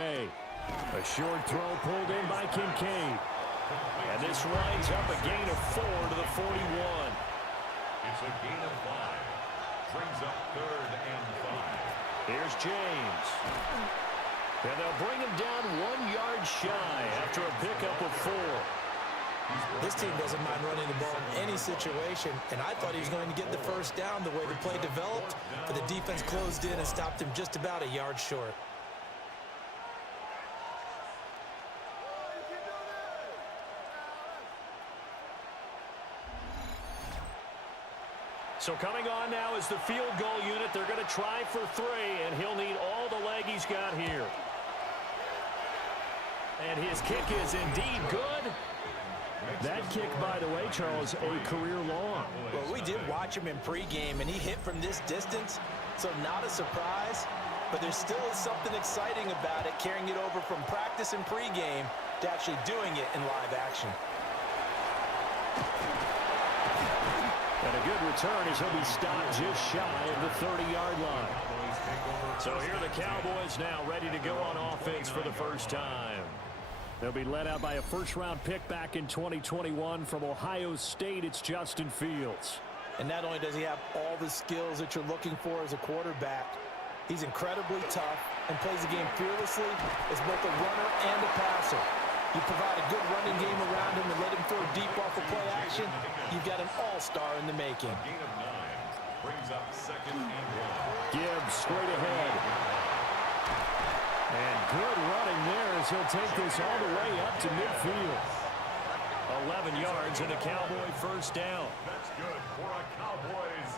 A short throw pulled in by Kincaid. And this winds up a gain of 4 to the 41. It's a gain of 5. Brings up 3rd and 5. Here's James. And they'll bring him down 1 yard shy after a pickup of 4. This team doesn't mind running the ball in any situation, and I thought he was going to get the first down the way the play developed, but the defense closed in and stopped him just about a yard short. So coming on now is the field goal unit. They're going to try for 3, and he'll need all the leg he's got here. And his kick is indeed good. That kick, by the way, Charles, a career long. Well, we did watch him in pregame, and he hit from this distance, so not a surprise. But there still is something exciting about it, carrying it over from practice and pregame to actually doing it in live action. And a good return as he'll be stopped just shy of the 30-yard line. So here are the Cowboys now ready to go on offense for the first time. They'll be led out by a first-round pick back in 2021 from Ohio State. It's Justin Fields. And not only does he have all the skills that you're looking for as a quarterback, he's incredibly tough and plays the game fearlessly as both a runner and a passer. You provide a good running game around him and let him throw deep off of play action, you've got an all-star in the making. Gain of 9 brings up 2nd and 1. Gibbs straight ahead. And good running there as he'll take this all the way up to midfield. 11 yards and a Cowboy first down. That's good for a Cowboys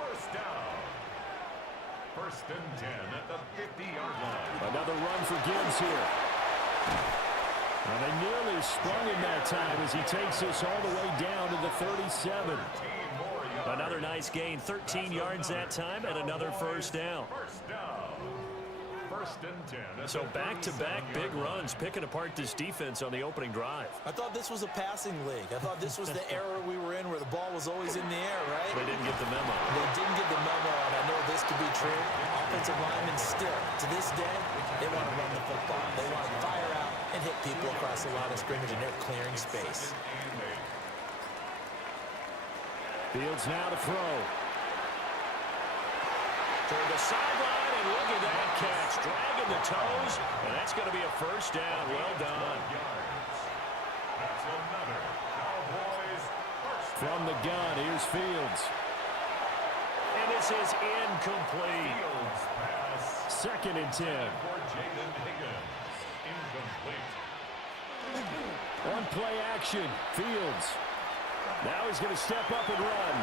first down. 1st and 10 at the 50-yard line. Another run for Gibbs here. And they nearly sprung him that time as he takes this all the way down to the 37. Another nice gain, 13 yards that time, and another first down. First down. 1st and 10. So back-to-back big runs, picking apart this defense on the opening drive. I thought this was a passing league. I thought this was the era we were in where the ball was always in the air, right? They didn't get the memo. They didn't get the memo, and I know this to be true. Offensive linemen still, to this day, they want to run the football. They want to fire out and hit people across the line of scrimmage, and they're clearing space. Fields now to throw. Toward the sideline, and look at that catch. Dragging the toes, and that's going to be a first down. Well done. That's another Cowboys first down. From the gun, here's Fields. And this is incomplete. Fields pass. 2nd and 10. For Jaden Higgins. Incomplete. On play action, Fields. Now he's going to step up and run.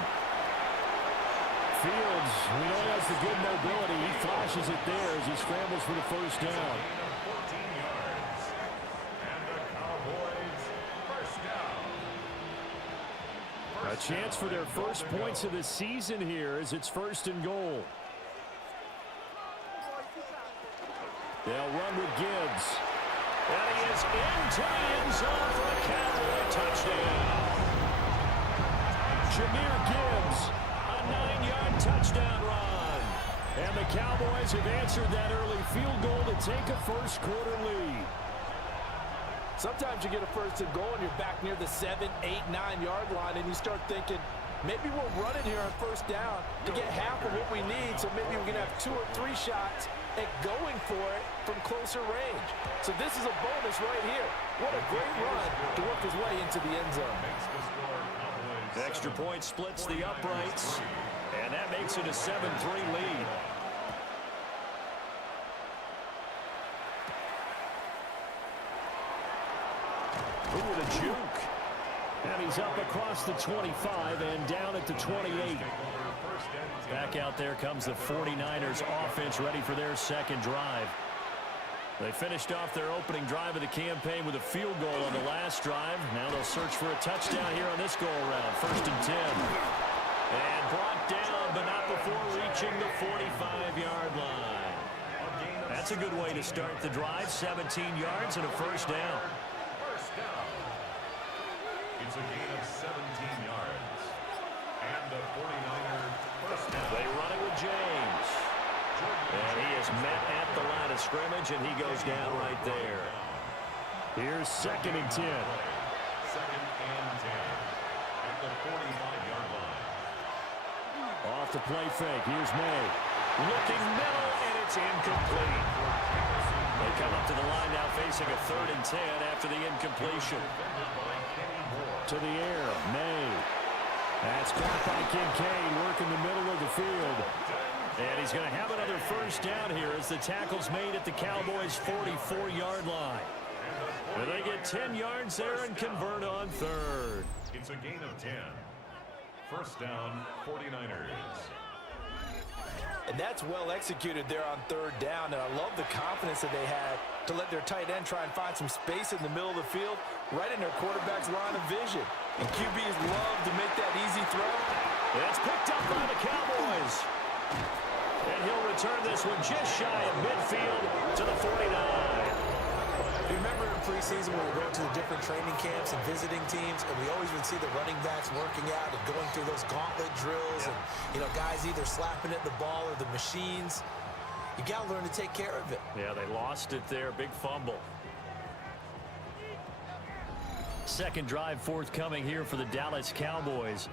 Fields, we know he has the good mobility. He flashes it there as he scrambles for the first down. 14 yards. And the Cowboys first down. A chance for their first points of the season here as it's 1st and goal. They'll run with Gibbs. And he is into the end zone for a Cowboy touchdown. Jahmyr Gibbs, a 9-yard touchdown run. And the Cowboys have answered that early field goal to take a first-quarter lead. Sometimes you get a 1st and goal and you're back near the 7, 8, 9-yard line, and you start thinking, maybe we'll run it here on 1st down to get half of what we need, so maybe we can have 2 or 3 shots at going for it from closer range. So this is a bonus right here. What a great run to work his way into the end zone. Extra point splits the uprights, and that makes it a 7-3 lead. Ooh, with a juke. And he's up across the 25 and down at the 28. Back out there comes the 49ers offense ready for their second drive. They finished off their opening drive of the campaign with a field goal on the last drive. Now they'll search for a touchdown here on this go-around. 1st and 10. And brought down, but not before reaching the 45-yard line. That's a good way to start the drive. 17 yards and a first down. First down. It's a gain of 17 yards. And the 49er first down. They run it with James. And he is met at the line of scrimmage, and he goes down right there. Here's 2nd and 10. 2nd and 10 at the 45-yard line. Off the play fake. Here's May. Looking middle, and it's incomplete. They come up to the line now facing a 3rd and 10 after the incompletion. To the air, May. That's caught by Kincaid, working the middle of the field. And he's going to have another first down here as the tackle's made at the Cowboys' 44-yard line. And they get 10 yards there and convert on 3rd. It's a gain of 10. First down, 49ers. And that's well executed there on third down, and I love the confidence that they had to let their tight end try and find some space in the middle of the field, right in their quarterback's line of vision. And QBs love to make that easy throw. It's picked up by the Cowboys. And he'll return this one just shy of midfield to the 49. Remember in preseason when we were going to the different training camps and visiting teams, and we always would see the running backs working out and going through those gauntlet drills, and, you know, guys either slapping at the ball or the machines. You got to learn to take care of it. Yeah, they lost it there. Big fumble. Second drive forthcoming here for the Dallas Cowboys.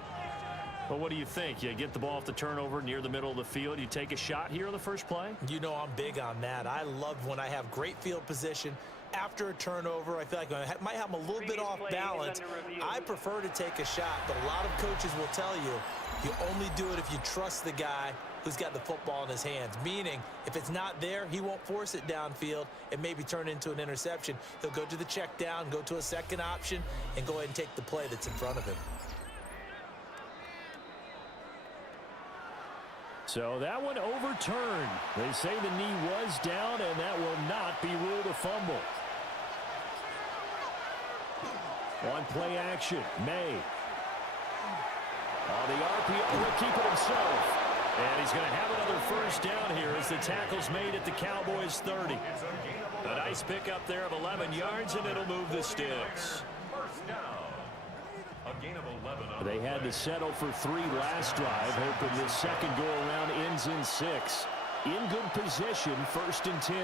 But what do you think? You get the ball off the turnover near the middle of the field. You take a shot here on the first play? You know I'm big on that. I love when I have great field position. After a turnover, I feel like I might have them a little bit off balance. I prefer to take a shot, but a lot of coaches will tell you, you only do it if you trust the guy who's got the football in his hands. Meaning, if it's not there, he won't force it downfield and maybe turn into an interception. He'll go to the check down, go to a second option, and go ahead and take the play that's in front of him. So that one overturned. They say the knee was down, and that will not be ruled a fumble. On play action, May. On the RPO, will keep it himself. And he's going to have another first down here as the tackle's made at the Cowboys' 30. A nice pickup there of 11 yards, and it'll move the sticks. First down. A gain of 11 on They had to settle for 3 last drive, hoping this second go-around ends in 6. In good position, 1st and 10.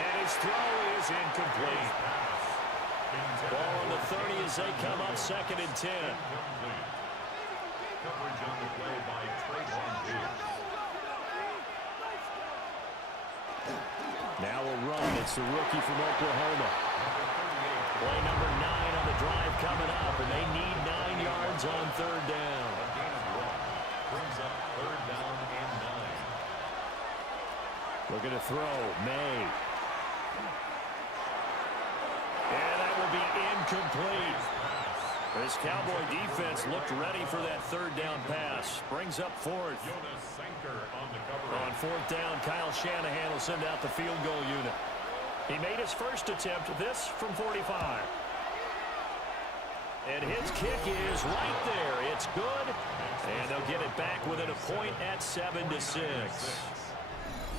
And his throw is incomplete. Ball on the 30 as they come up 2nd and 10. Coverage on the play by Trayvon Diggs. Now a run. It's the rookie from Oklahoma. Play number 9 on the drive coming up, and they need 9 yards on 3rd down. A gain of 1 brings up 3rd down and 9. Looking to throw, May. And that will be incomplete. This Cowboy defense looked ready for that 3rd down pass. Brings up 4th. On 4th down, Kyle Shanahan will send out the field goal unit. He made his first attempt, this from 45. And his kick is right there. It's good. And they'll get it back within a point at 7-6.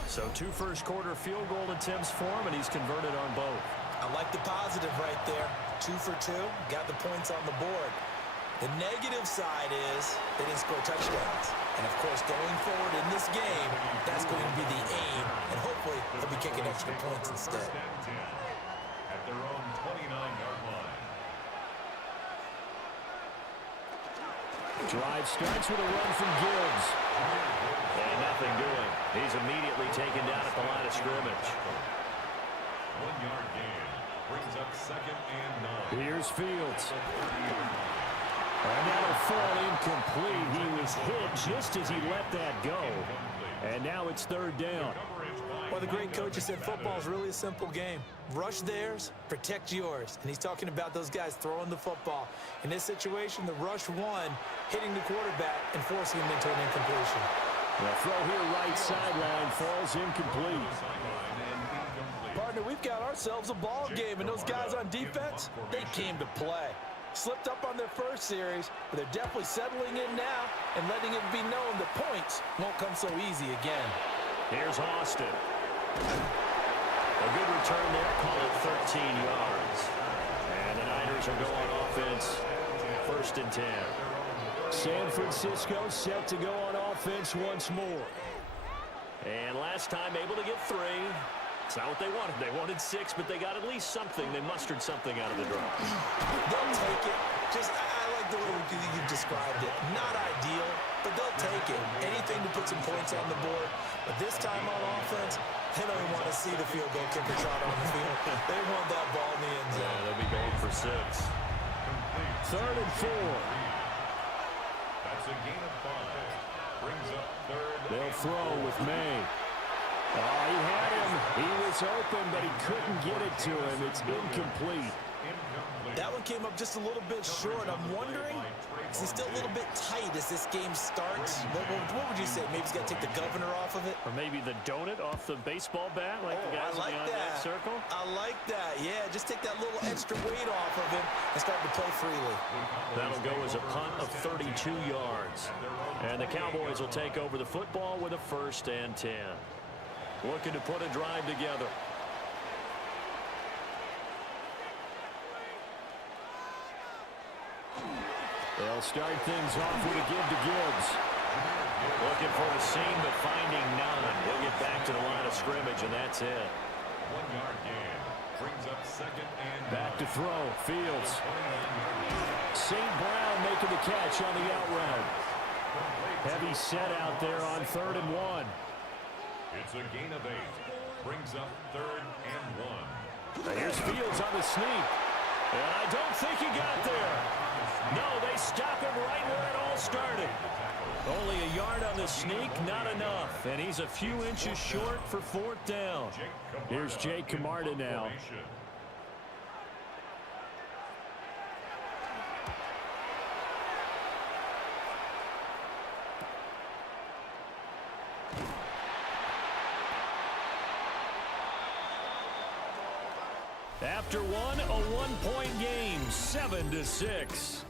So 2 first-quarter field goal attempts for him, and he's converted on both. I like the positive right there. 2 for 2, got the points on the board. The negative side is they didn't score touchdowns. And, of course, going forward in this game, that's going to be the aim. And hopefully they'll be kicking extra points instead. At their own 29-yard line. Drive starts with a run from Gibbs. And nothing doing. He's immediately taken down at the line of scrimmage. 1-yard gain brings up 2nd and 9. Here's Fields. And that'll fall incomplete. He was hit just as he let that go. And now it's 3rd down. Well, the great coach has said football is really a simple game. Rush theirs, protect yours. And he's talking about those guys throwing the football. In this situation, the rush one, hitting the quarterback and forcing him into an incompletion. The throw here right sideline falls incomplete. Partner, we've got ourselves a ball game, and those guys on defense, they came to play. Slipped up on their first series, but they're definitely settling in now and letting it be known the points won't come so easy again. Here's Austin. A good return there, call it 13 yards. And the Niners are going offense, 1st and 10. San Francisco set to go on offense once more. And last time able to get 3. It's not what they wanted. They wanted 6, but they got at least something. They mustered something out of the drive. They'll take it. I like the way you described it. Not ideal, but they'll take it. Anything to put some points on the board. But this time on offense, they don't even want to see the field goal kicker trot on the field. They want that ball in the end zone. Yeah, they'll be going for 6. 3rd and 4. That's a gain of 5. Brings up 3rd. They'll throw with May. Oh, he had him. He was open, but he couldn't get it to him. It's incomplete. That one came up just a little bit short. I'm wondering relaxed and still a little bit tight as this game starts. What would you say? Maybe he's got to take the governor off of it? Or maybe the donut off the baseball bat like the guys I like that. Circle? I like that. Yeah, just take that little extra weight off of him and start to play freely. That'll go as a punt of 32 yards. And the Cowboys will take over the football with a 1st and 10. Looking to put a drive together. They'll start things off with a give to Gibbs. Looking for a seam, but finding none. He'll get back to the line of scrimmage, and that's it. 1-yard gain. Brings up 2nd and 9. Back to throw. Fields. St. Brown making the catch on the out route. Heavy set out there on 3rd and 1. It's a gain of 8. Brings up 3rd and 1. Now here's Fields on the sneak. And I don't think he got there. No, they stop him right where it all started. Only a yard on the sneak, not enough. And he's a few inches short for 4th down. Here's Jake Camarda now. After one, a one-point game, 7-6.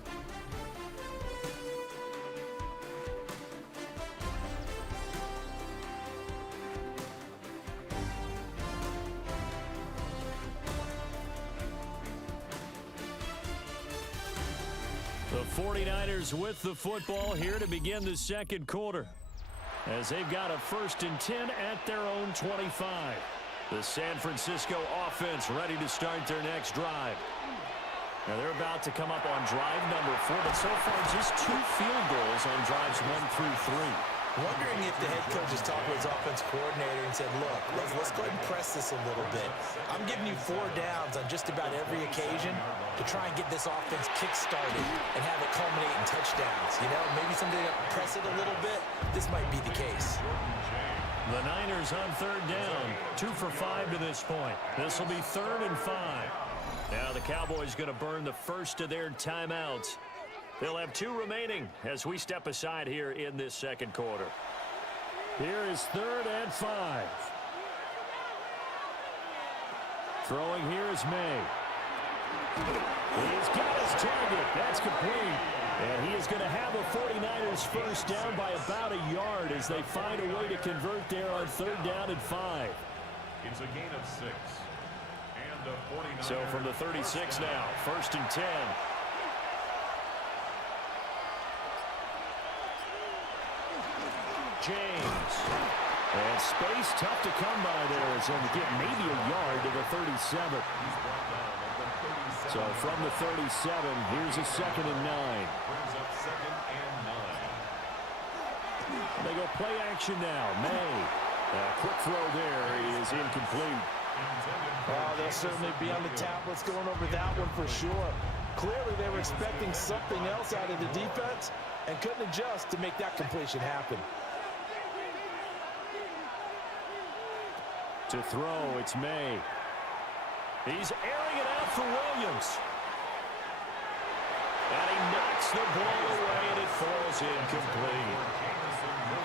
The 49ers with the football here to begin the second quarter, as they've got a 1st and 10 at their own 25. The San Francisco offense ready to start their next drive. Now they're about to come up on drive number 4, but so far just 2 field goals on drives 1 through 3. Wondering if the head coach has talked with his offense coordinator and said, look, let's go ahead and press this a little bit. I'm giving you 4 downs on just about every occasion to try and get this offense kick-started and have it culminate in touchdowns. You know, maybe someday to press it a little bit. This might be the case. The Niners on 3rd down, 2 for 5 to this point. This will be 3rd and 5. Now the Cowboys going to burn the first of their timeouts. They'll have 2 remaining as we step aside here in this second quarter. Here is 3rd and 5. Throwing here is May. He's got his target. That's complete. And he is going to have a 49ers first down by about a yard as they find a way to convert there on 3rd down and 5. It's a gain of 6. And a 49er. So from the 36 now, 1st and 10. James. And space tough to come by there as he'll get maybe a yard to the 37. So from the 37, here's a 2nd and 9. Brings up 2nd and 9. They go play action now. May. Quick throw there is incomplete. They'll certainly be on the tablets going over that one for sure. Clearly they were expecting something else out of the defense and couldn't adjust to make that completion happen. To throw, it's May. He's airing it out for Williams. And he knocks the ball away, and it falls incomplete.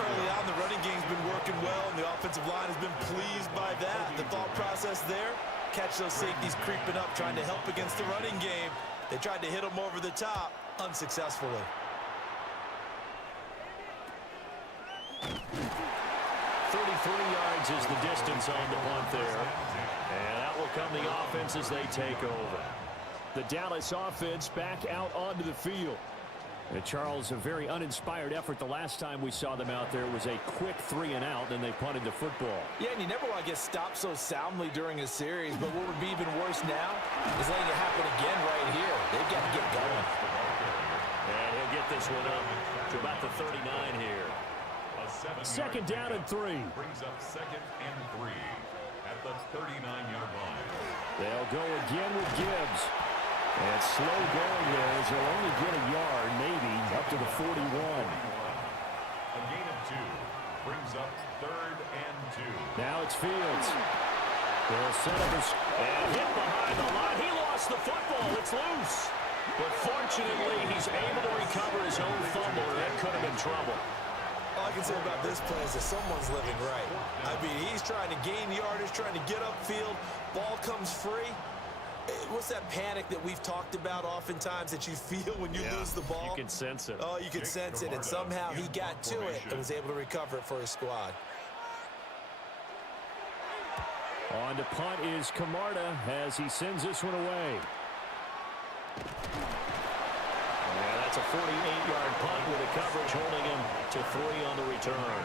Early on, the running game's been working well, and the offensive line has been pleased by that. The thought process there, catch those safeties creeping up, trying to help against the running game. They tried to hit them over the top, unsuccessfully. 33 yards is the distance on the punt there. And out will come the offense as they take over. The Dallas offense back out onto the field. And Charles, a very uninspired effort. The last time we saw them out there was a quick 3 and out, and they punted the football. Yeah, and you never want to get stopped so soundly during a series, but what would be even worse now is letting it happen again right here. They've got to get going. And he'll get this one up to about the 39 here. 2nd down and 3. Brings up 2nd and 3 at the 39-yard line. They'll go again with Gibbs. And slow going there as they'll only get a yard, maybe, up to the 41. A gain of 2 brings up 3rd and 2. Now it's Fields. They'll set up and hit behind the line. He lost the football. It's loose. But fortunately, he's able to recover his own fumble, or that could have been trouble. All I can say about this play is that someone's living right. I mean, he's trying to gain yardage, trying to get upfield. Ball comes free. What's that panic that we've talked about oftentimes that you feel when you lose the ball? You can sense it. Oh, you can sense it, and somehow he got to it and was able to recover it for his squad. On to punt is Camarda as he sends this one away. Yeah, that's a 48-yard punt with a coverage holding him to 3 on the return.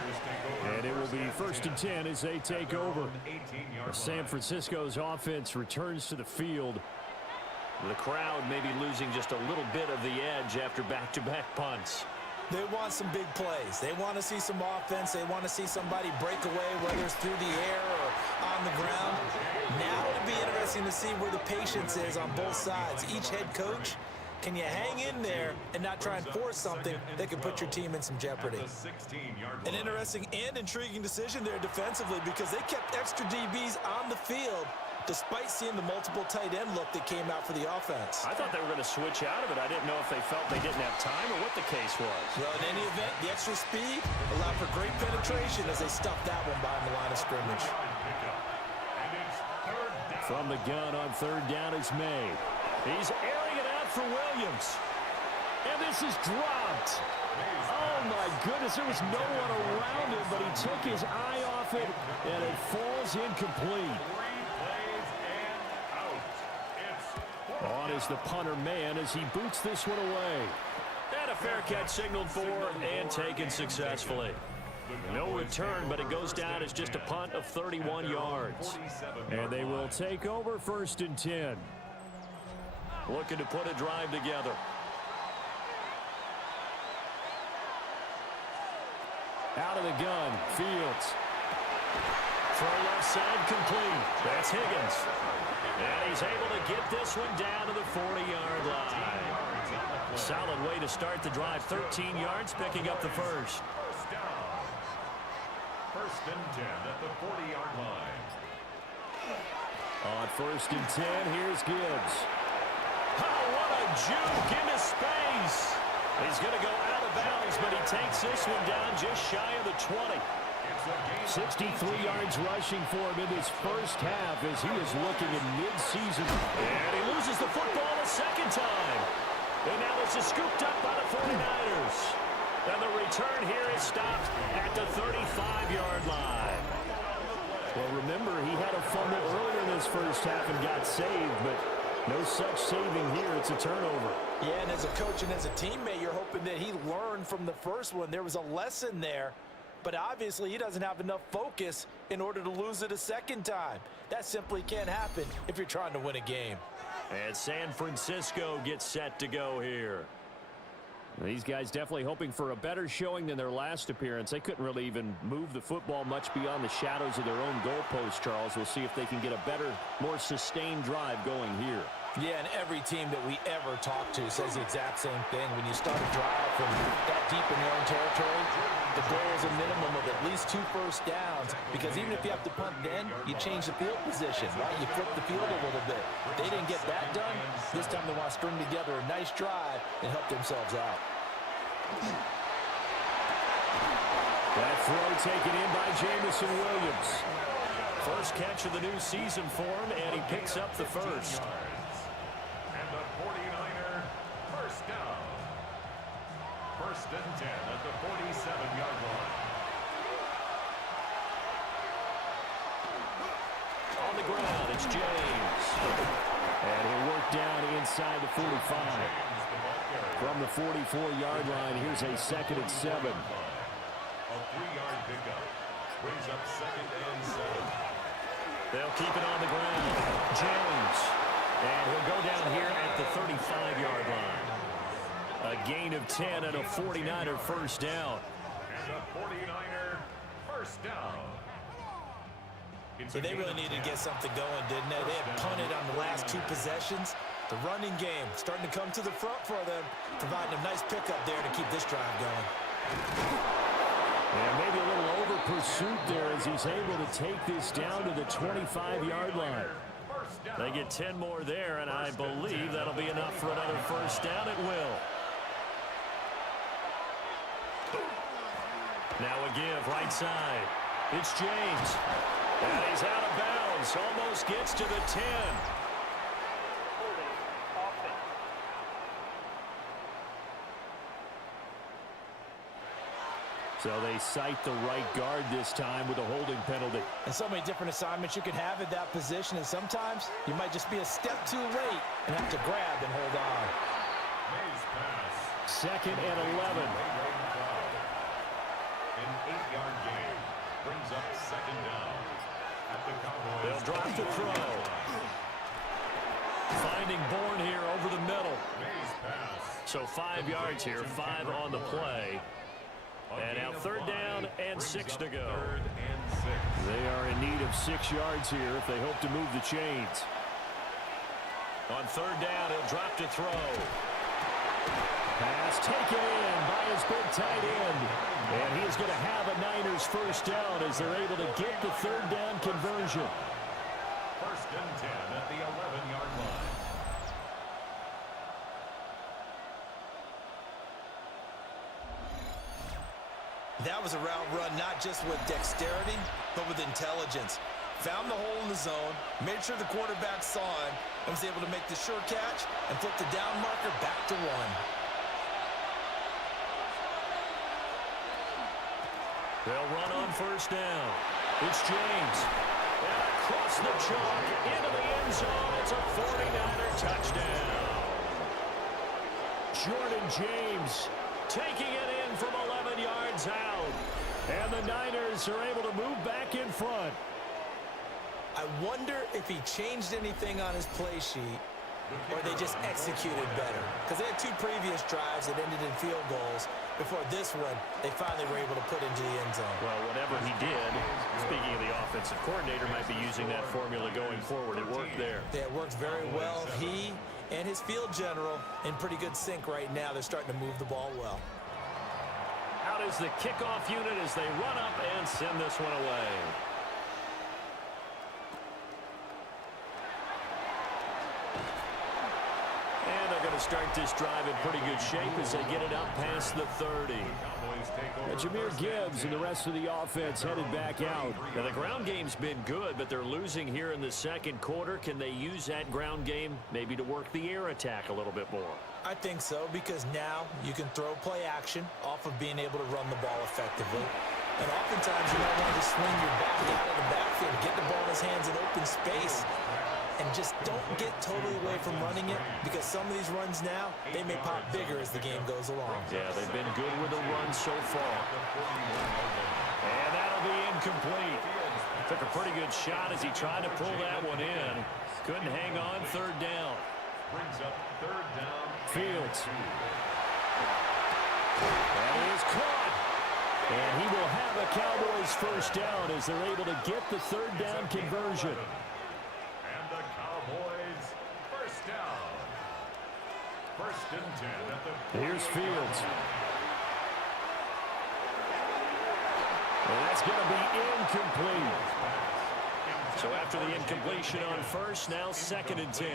And it will be 1st and 10 as they take over. San Francisco's offense returns to the field. The crowd may be losing just a little bit of the edge after back-to-back punts. They want some big plays. They want to see some offense. They want to see somebody break away, whether it's through the air or on the ground. Now it'll be interesting to see where the patience is on both sides. Each head coach, can you hang in there and not try and force something that could put your team in some jeopardy? An interesting and intriguing decision there defensively because they kept extra DBs on the field despite seeing the multiple tight end look that came out for the offense. I thought they were going to switch out of it. I didn't know if they felt they didn't have time or what the case was. Well, in any event, the extra speed allowed for great penetration as they stuffed that one behind the line of scrimmage. From the gun on 3rd down is made. He's airing it out for Williams. And this is dropped. Oh, my goodness. There was no one around him, but he took his eye off it, and it falls incomplete. On is the punter man as he boots this one away. And a fair catch signaled for and taken successfully. No return, but it goes down as just a punt of 31 yards. And they will take over 1st and 10. Looking to put a drive together. Out of the gun, Fields. Throw left side complete. That's Higgins. And he's able to get this one down to the 40-yard line. Solid way to start the drive. 13 yards, picking up the first. 1st and 10 at the 40-yard line. On 1st and 10, here's Gibbs. Oh, what a juke into space. He's going to go out of bounds, but he takes this one down just shy of the 20. 63 yards rushing for him in this first half as he is looking in mid-season. And he loses the football a second time. And now this is scooped up by the 49ers. And the return here is stopped at the 35-yard line. Well, remember, he had a fumble earlier in this first half and got saved, but no such saving here. It's a turnover. Yeah, and as a coach and as a teammate, you're hoping that he learned from the first one. There was a lesson there. But obviously, he doesn't have enough focus in order to lose it a second time. That simply can't happen if you're trying to win a game. And San Francisco gets set to go here. These guys definitely hoping for a better showing than their last appearance. They couldn't really even move the football much beyond the shadows of their own goalpost, Charles. We'll see if they can get a better, more sustained drive going here. Yeah, and every team that we ever talk to says the exact same thing. When you start a drive from that deep in your own territory, the goal is a minimum of at least 2 first downs, because even if you have to punt then, you change the field position, right? You flip the field a little bit. They didn't get that done. This time they want to string together a nice drive and help themselves out. That throw taken in by Jamison Williams. First catch of the new season for him, and he picks up the first. And the 49er first down. 1st and 10 at the 47-yard line. On the ground, it's James. And he'll work down inside the 45. From the 44-yard line, here's a 2nd and 7. A 3-yard pickup brings up 2nd and 7. They'll keep it on the ground. James. And he'll go down here at the 35-yard line. A gain of 10 and a 49er first down. And a 49er first down. So they really needed to get something going, didn't they? They had punted on the last 2 possessions. The running game starting to come to the front for them, providing a nice pickup there to keep this drive going. And maybe a little over pursuit there as he's able to take this down to the 25-yard line. They get 10 more there, and I believe that'll be enough for another first down. It will. Now a give, right side. It's James. And he's out of bounds. Almost gets to the 10. So they cite the right guard this time with a holding penalty. And so many different assignments you can have at that position, and sometimes you might just be a step too late and have to grab and hold on. Second and 11. An 8-yard gain brings up second down. At the Cowboys. They'll drop the throw. Finding Bourne here over the middle. So 5 yards here, 5 on the play. And now third down and 6 to go. They are in need of 6 yards here if they hope to move the chains. On third down, he'll drop to throw. Pass taken in by his big tight end. And he's going to have a Niners first down as they're able to get the third down conversion. First and 10 at the 11-yard line. That was a route run not just with dexterity, but with intelligence. Found the hole in the zone, made sure the quarterback saw him, and was able to make the sure catch and flip the down marker back to 1. They'll run on first down. It's James. And across the chalk into the end zone. It's a 49er touchdown. Jordan James taking it in from 11 yards out. And the Niners are able to move back in front. I wonder if he changed anything on his play sheet or they just executed better. Because they had 2 previous drives that ended in field goals. Before this one, they finally were able to put into the end zone. Well, whatever he did, speaking of the offensive coordinator, might be using that formula going forward. It worked there. Yeah, it works very well. He and his field general in pretty good sync right now. They're starting to move the ball well. Out is the kickoff unit as they run up and send this one away. And they're going to start this drive in pretty good shape as they get it up past the 30. Jameer Gibbs and the rest of the offense headed back out. Now, the ground game's been good, but they're losing here in the second quarter. Can they use that ground game maybe to work the air attack a little bit more? I think so, because now you can throw play action off of being able to run the ball effectively. And oftentimes you might want to swing your back out of the backfield, get the ball in his hands in open space, and just don't get totally away from running it, because some of these runs now, they may pop bigger as the game goes along. Yeah, they've been good with the run so far. And that'll be incomplete. Took a pretty good shot as he tried to pull that one in. Couldn't hang on third down. Brings up third down. Fields. That is caught. And he will have a Cowboys first down as they're able to get the third down conversion. And the Cowboys first down. First and 10 at the... Here's Fields. And that's going to be incomplete. So after the incompletion on first, now second and 10.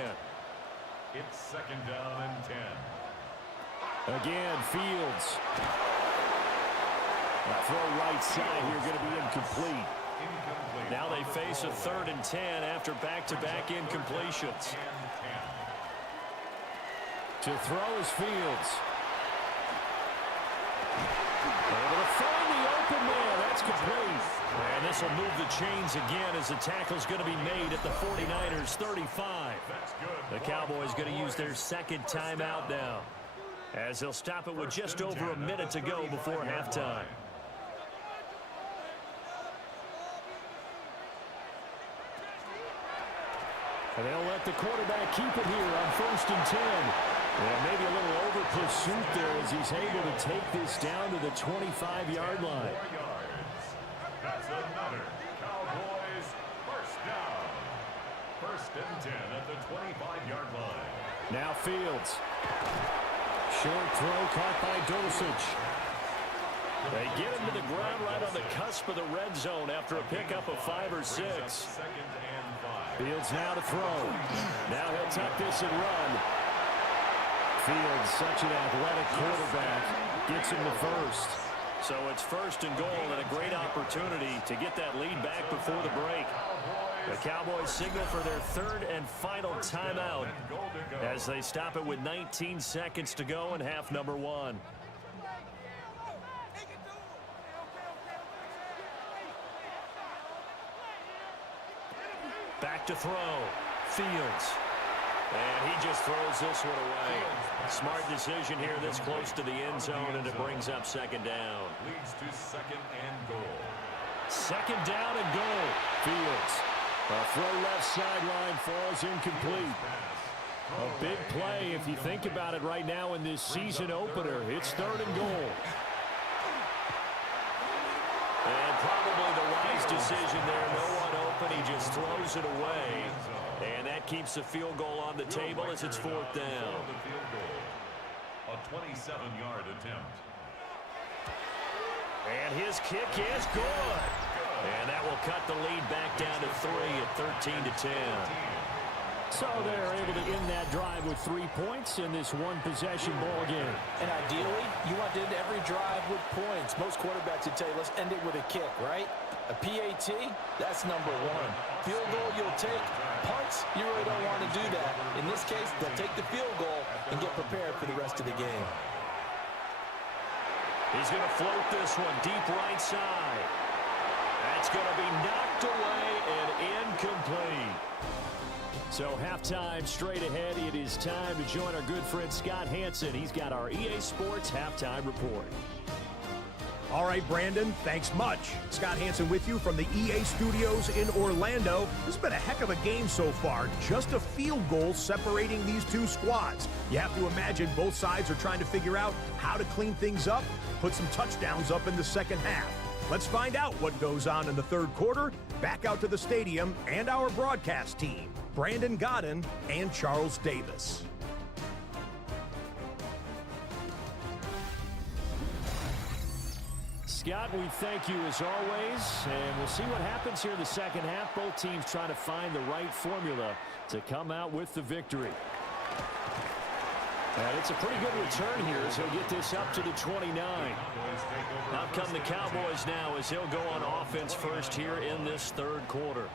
It's second down and 10. Again, Fields. A throw right side here going to be incomplete. Now they face a third and 10 after back-to-back incompletions. To throw is Fields. Able to find the open man. That's complete. And this will move the chains again as the tackle's going to be made at the 49ers 35. The Cowboys going to use their second timeout now, as they'll stop it with just over a minute to go before halftime. And they'll let the quarterback keep it here on first and 10. And maybe a little over pursuit there as he's able to take this down to the 25-yard line. That's another Cowboys first down. First and 10 at the 25-yard line. Now Fields. Short throw caught by Dulcich. They get him to the ground right on the cusp of the red zone after a pickup of 5 or 6. Second and 5. Fields now to throw. Now he'll tuck this and run. Fields, such an athletic quarterback, gets him the first. So it's first and goal and a great opportunity to get that lead back before the break. The Cowboys signal for their third and final timeout as they stop it with 19 seconds to go in half number one. Back to throw. Fields. And he just throws this one away. Smart decision here this close to the end zone, and it brings up second down. Leads to second and goal. Second down and goal. Fields. A throw left sideline falls incomplete. A big play if you think about it right now in this season opener. It's third and goal. And probably the wise decision there. No one open. He just throws it away. And that keeps the field goal on the table as it's fourth down. A 27-yard attempt. And his kick is good. And that will cut the lead back down to 3 at 13-10. So they're able to end that drive with 3 points in this one-possession ball game. And ideally, you want to end every drive with points. Most quarterbacks would tell you, let's end it with a kick, right? A PAT, that's number one. Field goal, you'll take. Punts, you really don't want to do that. In this case, they'll take the field goal and get prepared for the rest of the game. He's going to float this one deep right side. That's going to be knocked away and incomplete. So halftime straight ahead. It is time to join our good friend Scott Hansen. He's got our EA Sports halftime report. All right, Brandon, thanks much. Scott Hansen with you from the EA Studios in Orlando. This has been a heck of a game so far. Just a field goal separating these two squads. You have to imagine both sides are trying to figure out how to clean things up, put some touchdowns up in the second half. Let's find out what goes on in the third quarter. Back out to the stadium and our broadcast team, Brandon Godden and Charles Davis. Scott, we thank you as always, and we'll see what happens here in the second half. Both teams trying to find the right formula to come out with the victory. And it's a pretty good return here as he'll get this up to the 29. Out come the Cowboys now as he'll go on offense first here in this third quarter.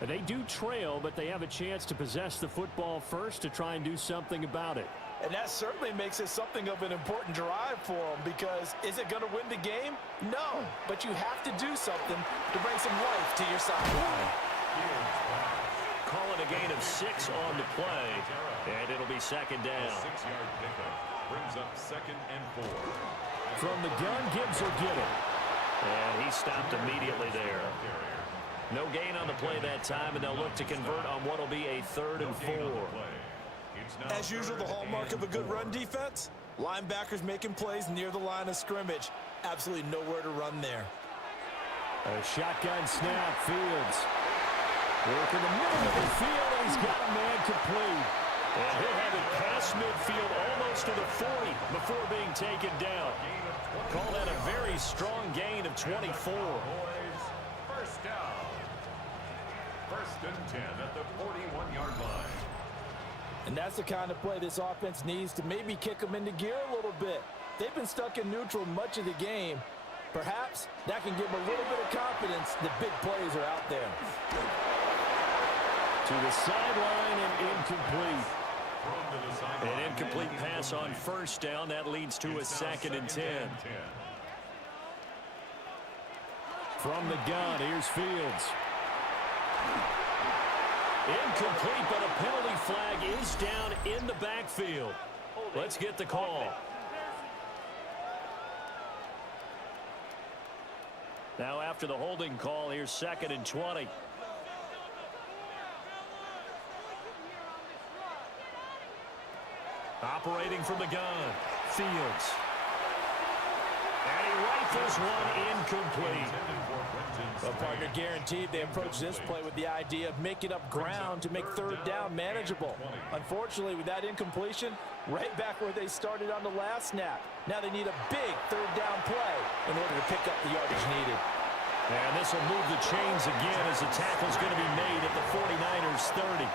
And they do trail, but they have a chance to possess the football first to try and do something about it. And that certainly makes it something of an important drive for them, because is it going to win the game? No, but you have to do something to bring some life to your sideline. Calling a gain of 6 on the play, and it'll be second down. A 6-yard pickup brings up second and 4. From the gun, Gibbs will get it. And he stopped immediately there. No gain on the play that time, and they'll look to convert on what will be a third and 4. As usual, the hallmark of a good run defense, linebackers making plays near the line of scrimmage. Absolutely nowhere to run there. A shotgun snap, Fields. Work in the middle of the field, and he's got a man complete. And he'll have it past midfield almost to the 40 before being taken down. Call that a very strong gain of 24. First down. First and 10 at the 41-yard line. And that's the kind of play this offense needs to maybe kick them into gear a little bit. They've been stuck in neutral much of the game. Perhaps that can give them a little bit of confidence that big plays are out there. To the sideline and incomplete. An incomplete pass on first down. That leads to a second and 10. From the gun, here's Fields. Incomplete, but a penalty flag is down in the backfield. Let's get the call. Now after the holding call, here's second and 20. Operating from the gun, Fields. And he rifles one incomplete. Well, partner, guaranteed they approach this play with the idea of making up ground to make third down manageable. Unfortunately, with that incompletion, right back where they started on the last snap. Now they need a big third down play in order to pick up the yardage needed. And this will move the chains again as the tackle's going to be made at the 49ers 30.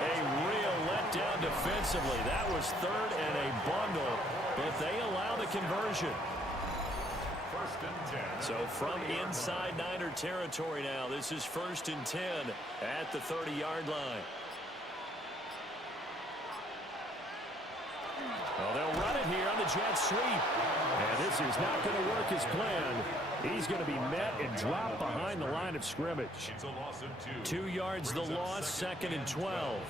A real letdown defensively. That was third and a bundle, but they allow the conversion. First and 10. So from inside Niner territory now, this is 1st and 10 at the 30-yard line. Well, they'll run it here on the jet sweep. And this is not going to work as planned. He's going to be met and dropped behind the line of scrimmage. It's a loss of 2 yards the loss, 2nd and 12.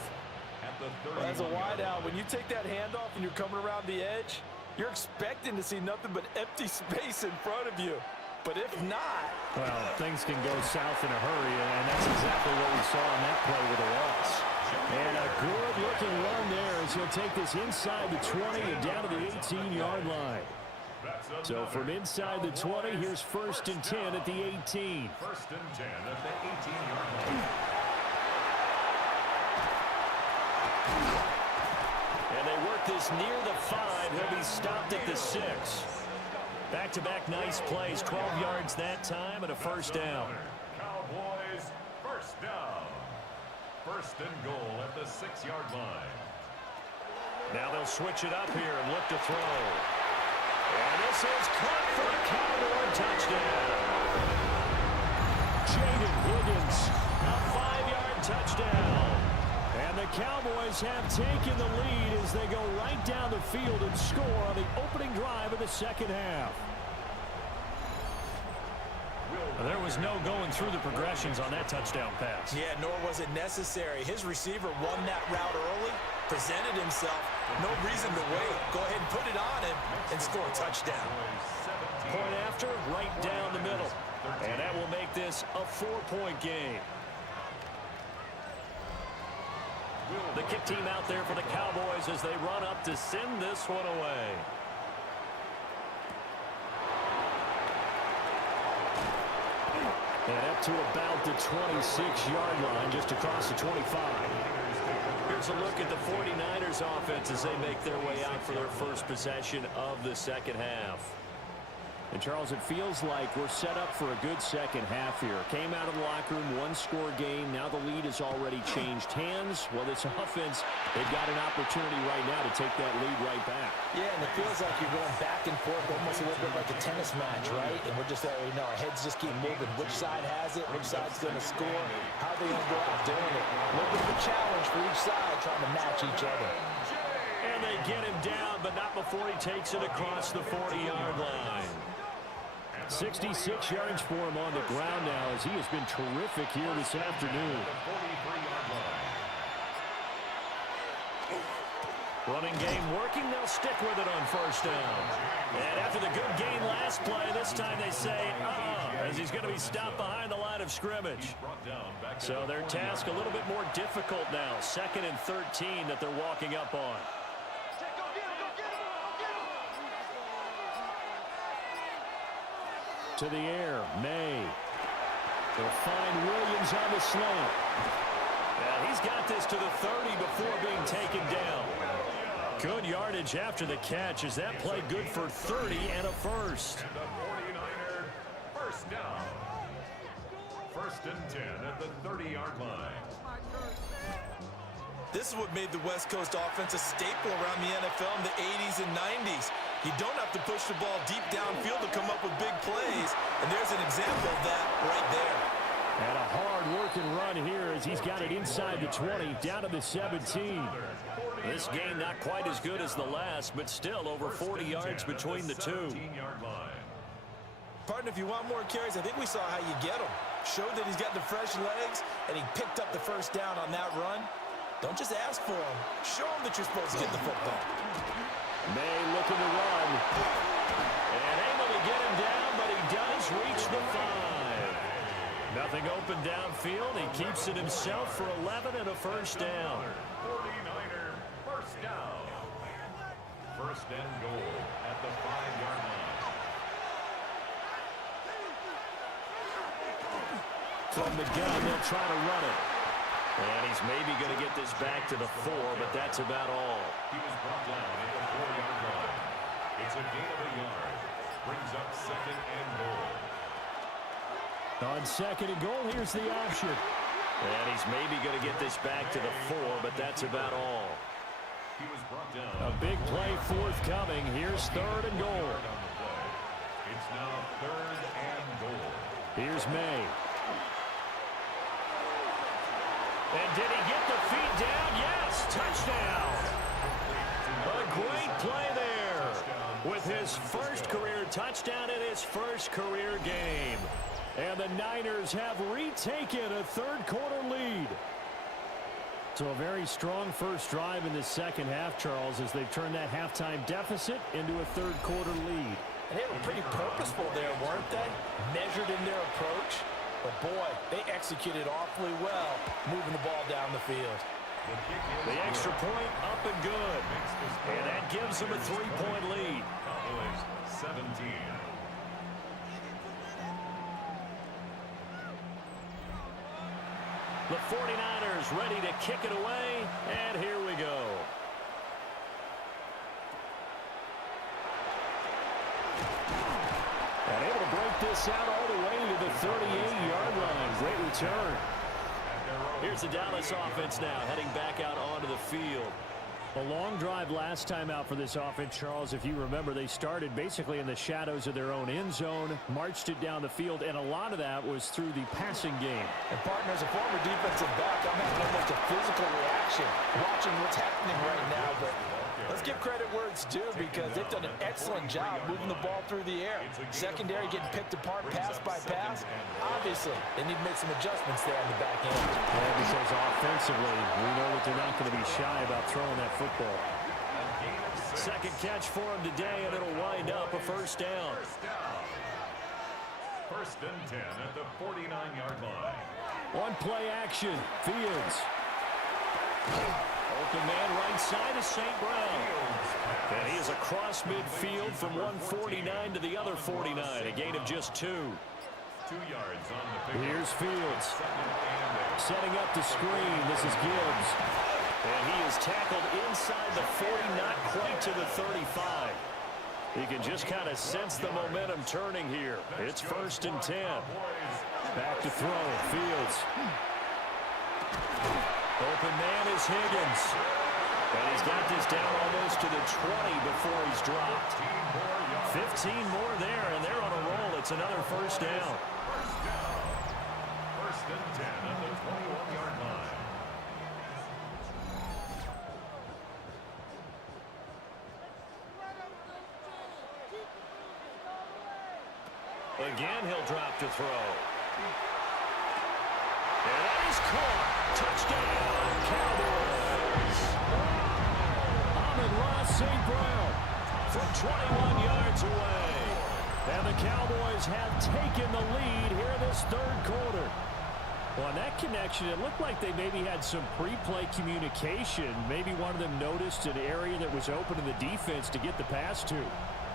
Well, as a wideout, when you take that handoff and you're coming around the edge, you're expecting to see nothing but empty space in front of you. But if not... Well, things can go south in a hurry, and that's exactly what we saw on that play with a loss. And a good-looking run there as he'll take this inside the 20 and down to the 18-yard line. So from inside the 20, here's 1st and 10 at the 18. 1st and 10 at the 18-yard line. And they work this near the 5. He'll be stopped at the 6. Back-to-back nice plays, 12 yards that time and a 1st down. Cowboys, 1st down. 1st and goal at the 6-yard line. Now they'll switch it up here and look to throw. And this is caught for a Cowboy touchdown. Jaden Higgins, a 5-yard touchdown. And the Cowboys have taken the lead as they go right down the field and score on the opening drive of the 2nd half. There was no going through the progressions on that touchdown pass. Yeah, nor was it necessary. His receiver won that route early, presented himself. No reason to wait. Go ahead and put it on him and score a touchdown. Point after, right down the middle. And that will make this a 4-point game. The kick team out there for the Cowboys as they run up to send this one away. And up to about the 26-yard line, just across the 25. Here's a look at the 49ers offense as they make their way out for their first possession of the 2nd half. And, Charles, it feels like we're set up for a good 2nd half here. Came out of the locker room, 1-score game. Now the lead has already changed hands. Well, this offense, they've got an opportunity right now to take that lead right back. Yeah, and it feels like you're going back and forth, almost a little bit like a tennis match, right? And we're just, our heads just keep moving. Which side has it? Which side's going to score? How are they going to go out doing it? A little bit of a challenge for each side, trying to match each other. And they get him down, but not before he takes it across the 40-yard line. 66 yards for him on the ground now as he has been terrific here this afternoon. Running game working. They'll stick with it on 1st down. And after the good gain last play, this time they say, as he's going to be stopped behind the line of scrimmage. So their task a little bit more difficult now. 2nd and 13 that they're walking up on. To the air, May. They'll find Williams on the slant. Yeah, he's got this to the 30 before being taken down. Good yardage after the catch. Is that play good for 30 and a 1st? And the 49er, 1st down. 1st and 10 at the 30-yard line. This is what made the West Coast offense a staple around the NFL in the 80s and 90s. You don't have to push the ball deep downfield to come up with big plays, and there's an example of that right there. And a hard-working run here as he's got it inside the 20, down to the 17. This game not quite as good as the last, but still over 40 yards between the two. Partner, if you want more carries, I think we saw how you get them. Showed that he's got the fresh legs, and he picked up the 1st down on that run. Don't just ask for them. Show them that you're supposed to get the football. May looking to run. And able to get him down, but he does reach the 5. Nothing open downfield. He keeps it himself for 11 and a 1st down. 49er, 1st down. 1st and goal at the 5-yard line. From the gun, they'll try to run it. And he's maybe going to get this back to the 4, but that's about all. He was brought down at the 4-yard line. It's a gain of a yard. Brings up 2nd and goal. On second and goal, here's the option. And he's maybe going to get this back to the 4, but that's about all. He was brought down. A big play forthcoming. Here's third and goal. It's now third and goal. Here's May. And did he get the feet down? Yes, touchdown. A great play there with his first career touchdown in his first career game. And the Niners have retaken a third-quarter lead. So a very strong first drive in the second half, Charles, as they've turned that halftime deficit into a third-quarter lead. And they were pretty purposeful there, weren't they? Measured in their approach. But, boy, they executed awfully well, moving the ball down the field. The extra point up and good. And that gives them a 3-point lead. Cowboys 17. The 49ers ready to kick it away, and here we go. And able to break this out all the way to the 38-yard line. Great return. Here's the Dallas offense now, heading back out onto the field. A long drive last time out for this offense, Charles. If you remember, they started basically in the shadows of their own end zone, marched it down the field, and a lot of that was through the passing game. And, partner, as a former defensive back, I'm having almost a physical reaction watching what's happening right now. But let's give credit where it's due, because they've done an excellent job moving the ball through the air. Secondary getting picked apart pass by pass. Obviously, they need to make some adjustments there on the back end. Yeah, because offensively, we know that they're not going to be shy about throwing that football. Second catch for him today, and it'll wind up a first down. First and 10 at the 49-yard line. One play action. Fields. Open man right side is St. Brown. And he is across midfield from 149 to the other 49. A gain of just 2. 2 yards on the pick. Here's Fields. Setting up the screen. This is Gibbs. And he is tackled inside the 40, not quite to the 35. You can just kind of sense the momentum turning here. It's first and 10. Back to throw. Fields. Open man is Higgins. And he's got this down almost to the 20 before he's dropped. 15 more there, and they're on a roll. It's another first down. First and 10 at the 21-yard line. Again, he'll drop to throw. And that is caught. Touchdown, Cowboys. Amon-Ra St. Brown from 21 yards away. And the Cowboys have taken the lead here this third quarter. Well, on that connection, it looked like they maybe had some pre-play communication. Maybe one of them noticed an area that was open to the defense to get the pass to.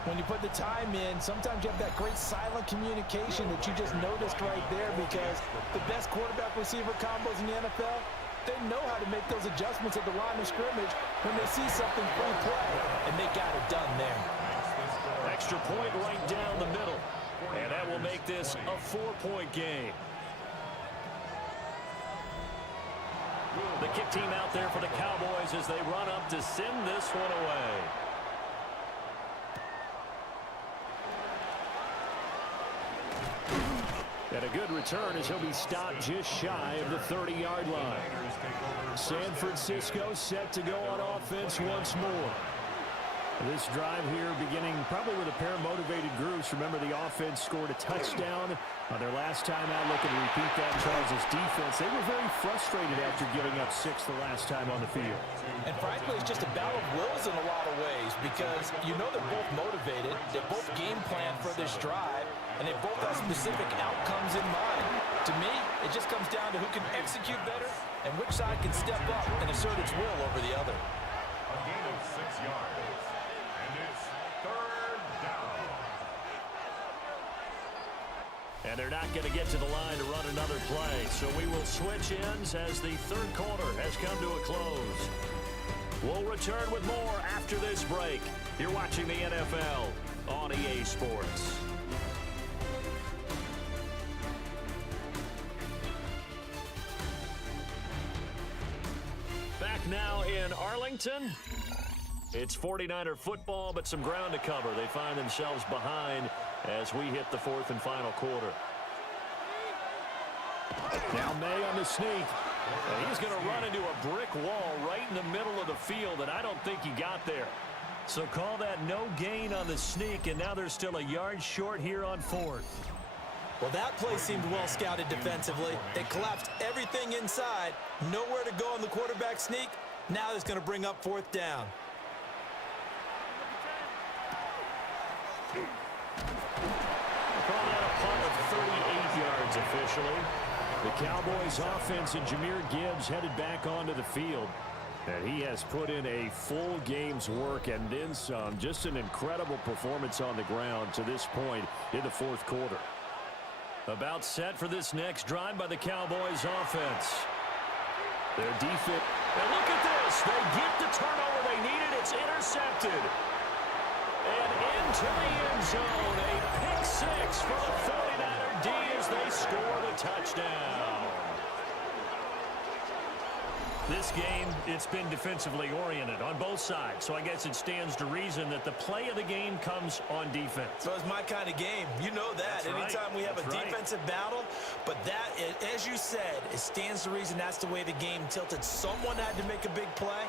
When you put the time in, sometimes you have that great silent communication that you just noticed right there, because the best quarterback-receiver combos in the NFL, they know how to make those adjustments at the line of scrimmage when they see something pre-play, and they got it done there. Extra point right down the middle, and that will make this a 4-point game. The kick team out there for the Cowboys as they run up to send this one away. And a good return as he'll be stopped just shy of the 30-yard line. San Francisco set to go on offense once more. This drive here beginning probably with a pair of motivated groups. Remember, the offense scored a touchdown on their last time out. Looking to repeat that in Charles' defense. They were very frustrated after giving up 6 the last time on the field. And frankly, it's just a battle of wills in a lot of ways, because you know they're both motivated. They're both game planned for this drive, and they both have specific outcomes in mind. To me, it just comes down to who can execute better and which side can step up and assert its will over the other. A gain of 6 yards. And it's third down. And they're not going to get to the line to run another play. So we will switch ends as the third quarter has come to a close. We'll return with more after this break. You're watching the NFL on EA Sports. back now in Arlington. It's 49er football, but some ground to cover. They find themselves behind as we hit the fourth and final quarter. Now May on the sneak. And he's going to run into a brick wall right in the middle of the field, and I don't think he got there. So call that no gain on the sneak, and now they're still a yard short here on fourth. Well, that play seemed well scouted defensively. They collapsed everything inside. Nowhere to go on the quarterback sneak. Now it's going to bring up fourth down. Call that a punt of 38 yards officially. The Cowboys offense and Jahmyr Gibbs headed back onto the field. And he has put in a full game's work and then some. Just an incredible performance on the ground to this point in the fourth quarter. About set for this next drive by the Cowboys offense. Their defense. And look at this. They get the turnover they needed. It's intercepted. And into the end zone. A pick six for the 49er D as they score the touchdown. This game, it's been defensively oriented on both sides, so I guess it stands to reason that the play of the game comes on defense. So it's my kind of game. You know that. That's Anytime right. we have That's a right. defensive battle, but that, as you said, it stands to reason that's the way the game tilted. Someone had to make a big play,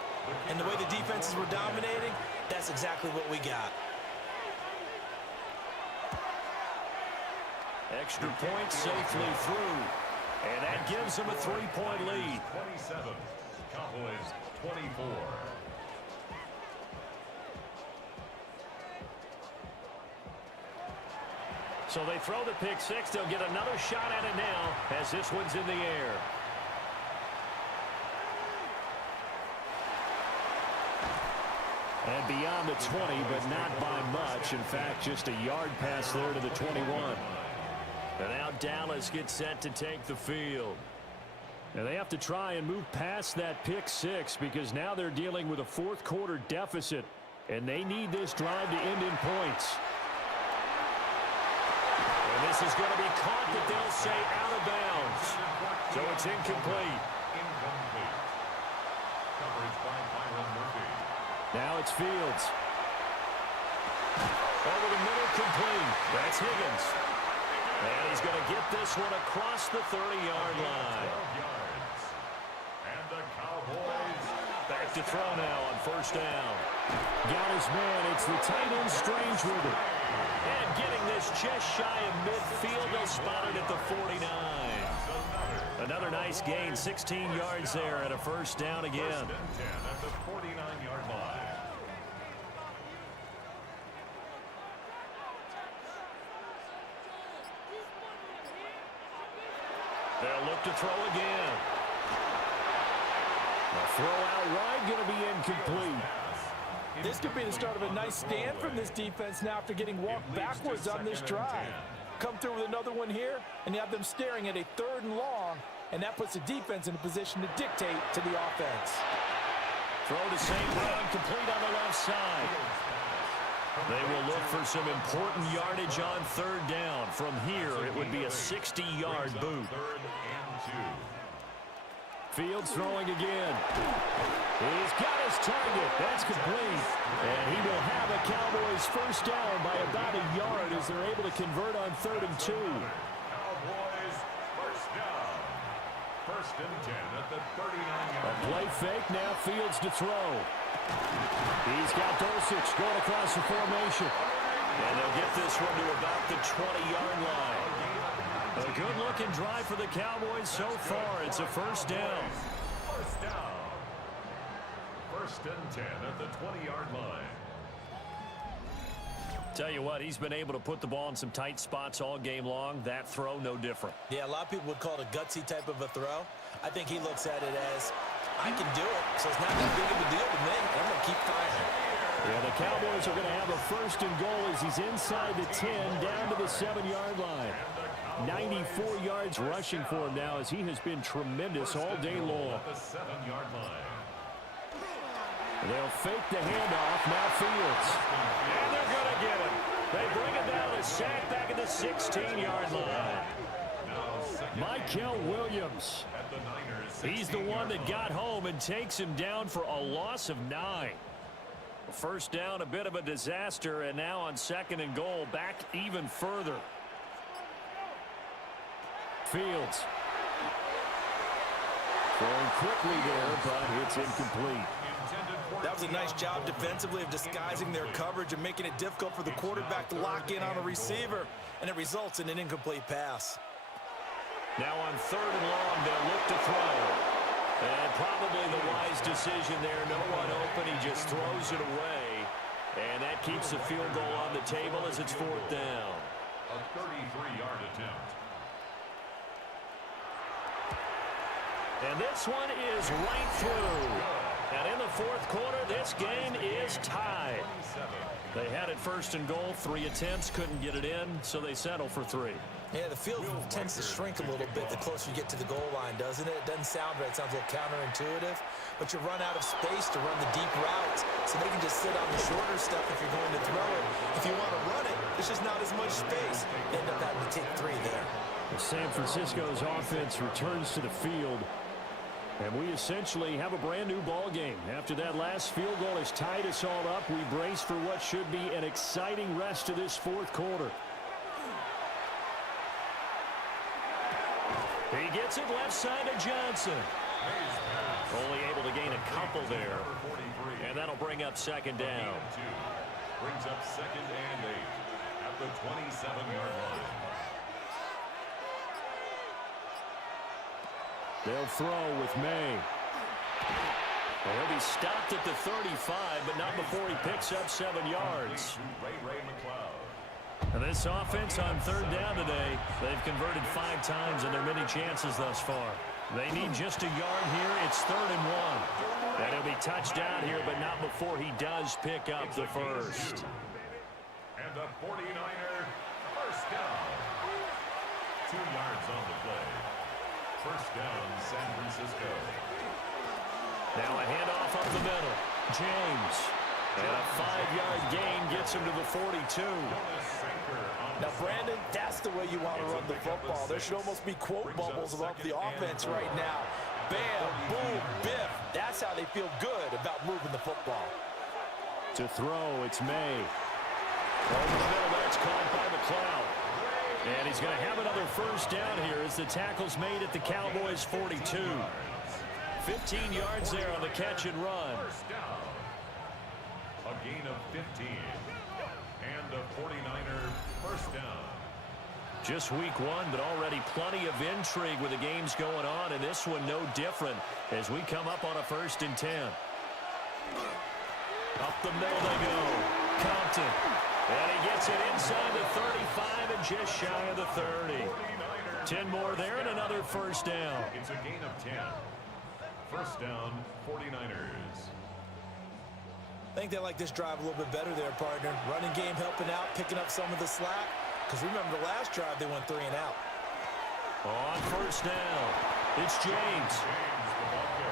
and the way the defenses were dominating, that's exactly what we got. Extra point safely through, and that gives them a 3-point lead. 27. Cowboys 24. So they throw the pick six. They'll get another shot at it now as this one's in the air. And beyond the 20, but not by much. In fact, just a yard pass there to the 21. And now Dallas gets set to take the field. And they have to try and move past that pick six because now they're dealing with a fourth quarter deficit. And they need this drive to end in points. And this is going to be caught that they'll say out of bounds. So it's incomplete. Incomplete. Coverage by Byron Murphy. Now it's Fields. Over the middle, complete. That's Higgins. And he's going to get this one across the 30-yard line. 12 yards. And the Cowboys Back to throw now on first down. Got his man. It's the tight end Strange with it. And getting this just shy of midfield. They'll spot it at the 49. Another nice gain. 16 yards there and a first down again. First and 10 at the 49-yard line. They'll look to throw again. A throw out wide going to be incomplete. This could be the start of a nice stand from this defense now after getting walked backwards on this drive. Come through with another one here, and you have them staring at a 3rd and long, and that puts the defense in a position to dictate to the offense. Throw to St. Brown, complete on the left side. They will look for some important yardage on 3rd down. From here, it would be a 60-yard boot. 3rd and 2. Fields throwing again. He's got his target. That's complete. And he will have a Cowboys first down by about a yard as they're able to convert on 3rd and 2. Cowboys first down. First and 10 at the 39-yard A play fake, now Fields to throw. He's got Dulcich going across the formation. And they'll get this one to about the 20-yard line. A good-looking drive for the Cowboys so far. It's a first down. First down. First and 10 at the 20-yard line. Tell you what, he's been able to put the ball in some tight spots all game long. That throw, no different. Yeah, a lot of people would call it a gutsy type of a throw. I think he looks at it as, I can do it, so it's not that big of a deal to me. I'm going to keep firing. Yeah, the Cowboys are going to have a first and goal as he's inside the 10, down to the 7-yard line. 94 yards rushing for him now as he has been tremendous all day long. At the 7-yard line. They'll fake the handoff, now Fields. And they're going to get him. They bring it down, a sack back at the 16-yard line. Now 2nd Michael Williams. He's the one that got home and takes him down for a loss of 9. First down, a bit of a disaster, and now on 2nd and goal, back even further. Fields. Going quickly there, but it's incomplete. That was a nice job defensively of disguising their coverage and making it difficult for the quarterback to lock in on the receiver, and it results in an incomplete pass. Now on 3rd and long, they'll look to throw. And probably the wise decision there. No one open. He just throws it away. And that keeps the field goal on the table as it's 4th down. A 33-yard attempt. And this one is right through. And in the 4th quarter, this game is tied. They had it 1st and goal, 3 attempts, couldn't get it in, so they settle for 3. Yeah, the field tends to shrink a little bit the closer you get to the goal line, doesn't it? It doesn't sound right. It sounds a little counterintuitive, but you run out of space to run the deep routes, so they can just sit on the shorter stuff if you're going to throw it. If you want to run it, there's just not as much space. You end up having to take 3 there. San Francisco's offense returns to the field. And we essentially have a brand new ball game. After that last field goal has tied us all up, we brace for what should be an exciting rest of this 4th quarter. He gets it left side of Johnson. Only able to gain a couple there. And that'll bring up 2nd down. Brings up 2nd and 8 at the 27-yard line. They'll throw with May. He'll be stopped at the 35, but not before he picks up 7 yards. And this offense on 3rd down today, they've converted 5 times in their many chances thus far. They need just a yard here. It's 3rd and 1. And he'll be touched down here, but not before he does pick up the first. And the 49er, first down. 2 yards on the play. First down, San Francisco. Now a handoff up the middle. James. And a 5-yard gain gets him to the 42. Now, Brandon, that's the way you want to run the football. There should almost be quote bubbles about the offense right now. Bam, boom, biff. That's how they feel good about moving the football. To throw, it's May. Over the middle, that's caught by McLeod. And he's going to have another first down here as the tackle's made at the Cowboys' 42. 15 yards there on the catch and run. First down. A gain of 15. And the 49er first down. Just week 1, but already plenty of intrigue with the games going on, and this one no different as we come up on a 1st and 10. Up the middle they go. Compton. And he gets it inside the 35 and just shy of the 30. 10 more there and another first down. It's a gain of 10. First down, 49ers. I think they like this drive a little bit better there, partner. Running game helping out, picking up some of the slack. Because remember, the last drive, they went 3 and out. On first down, it's James.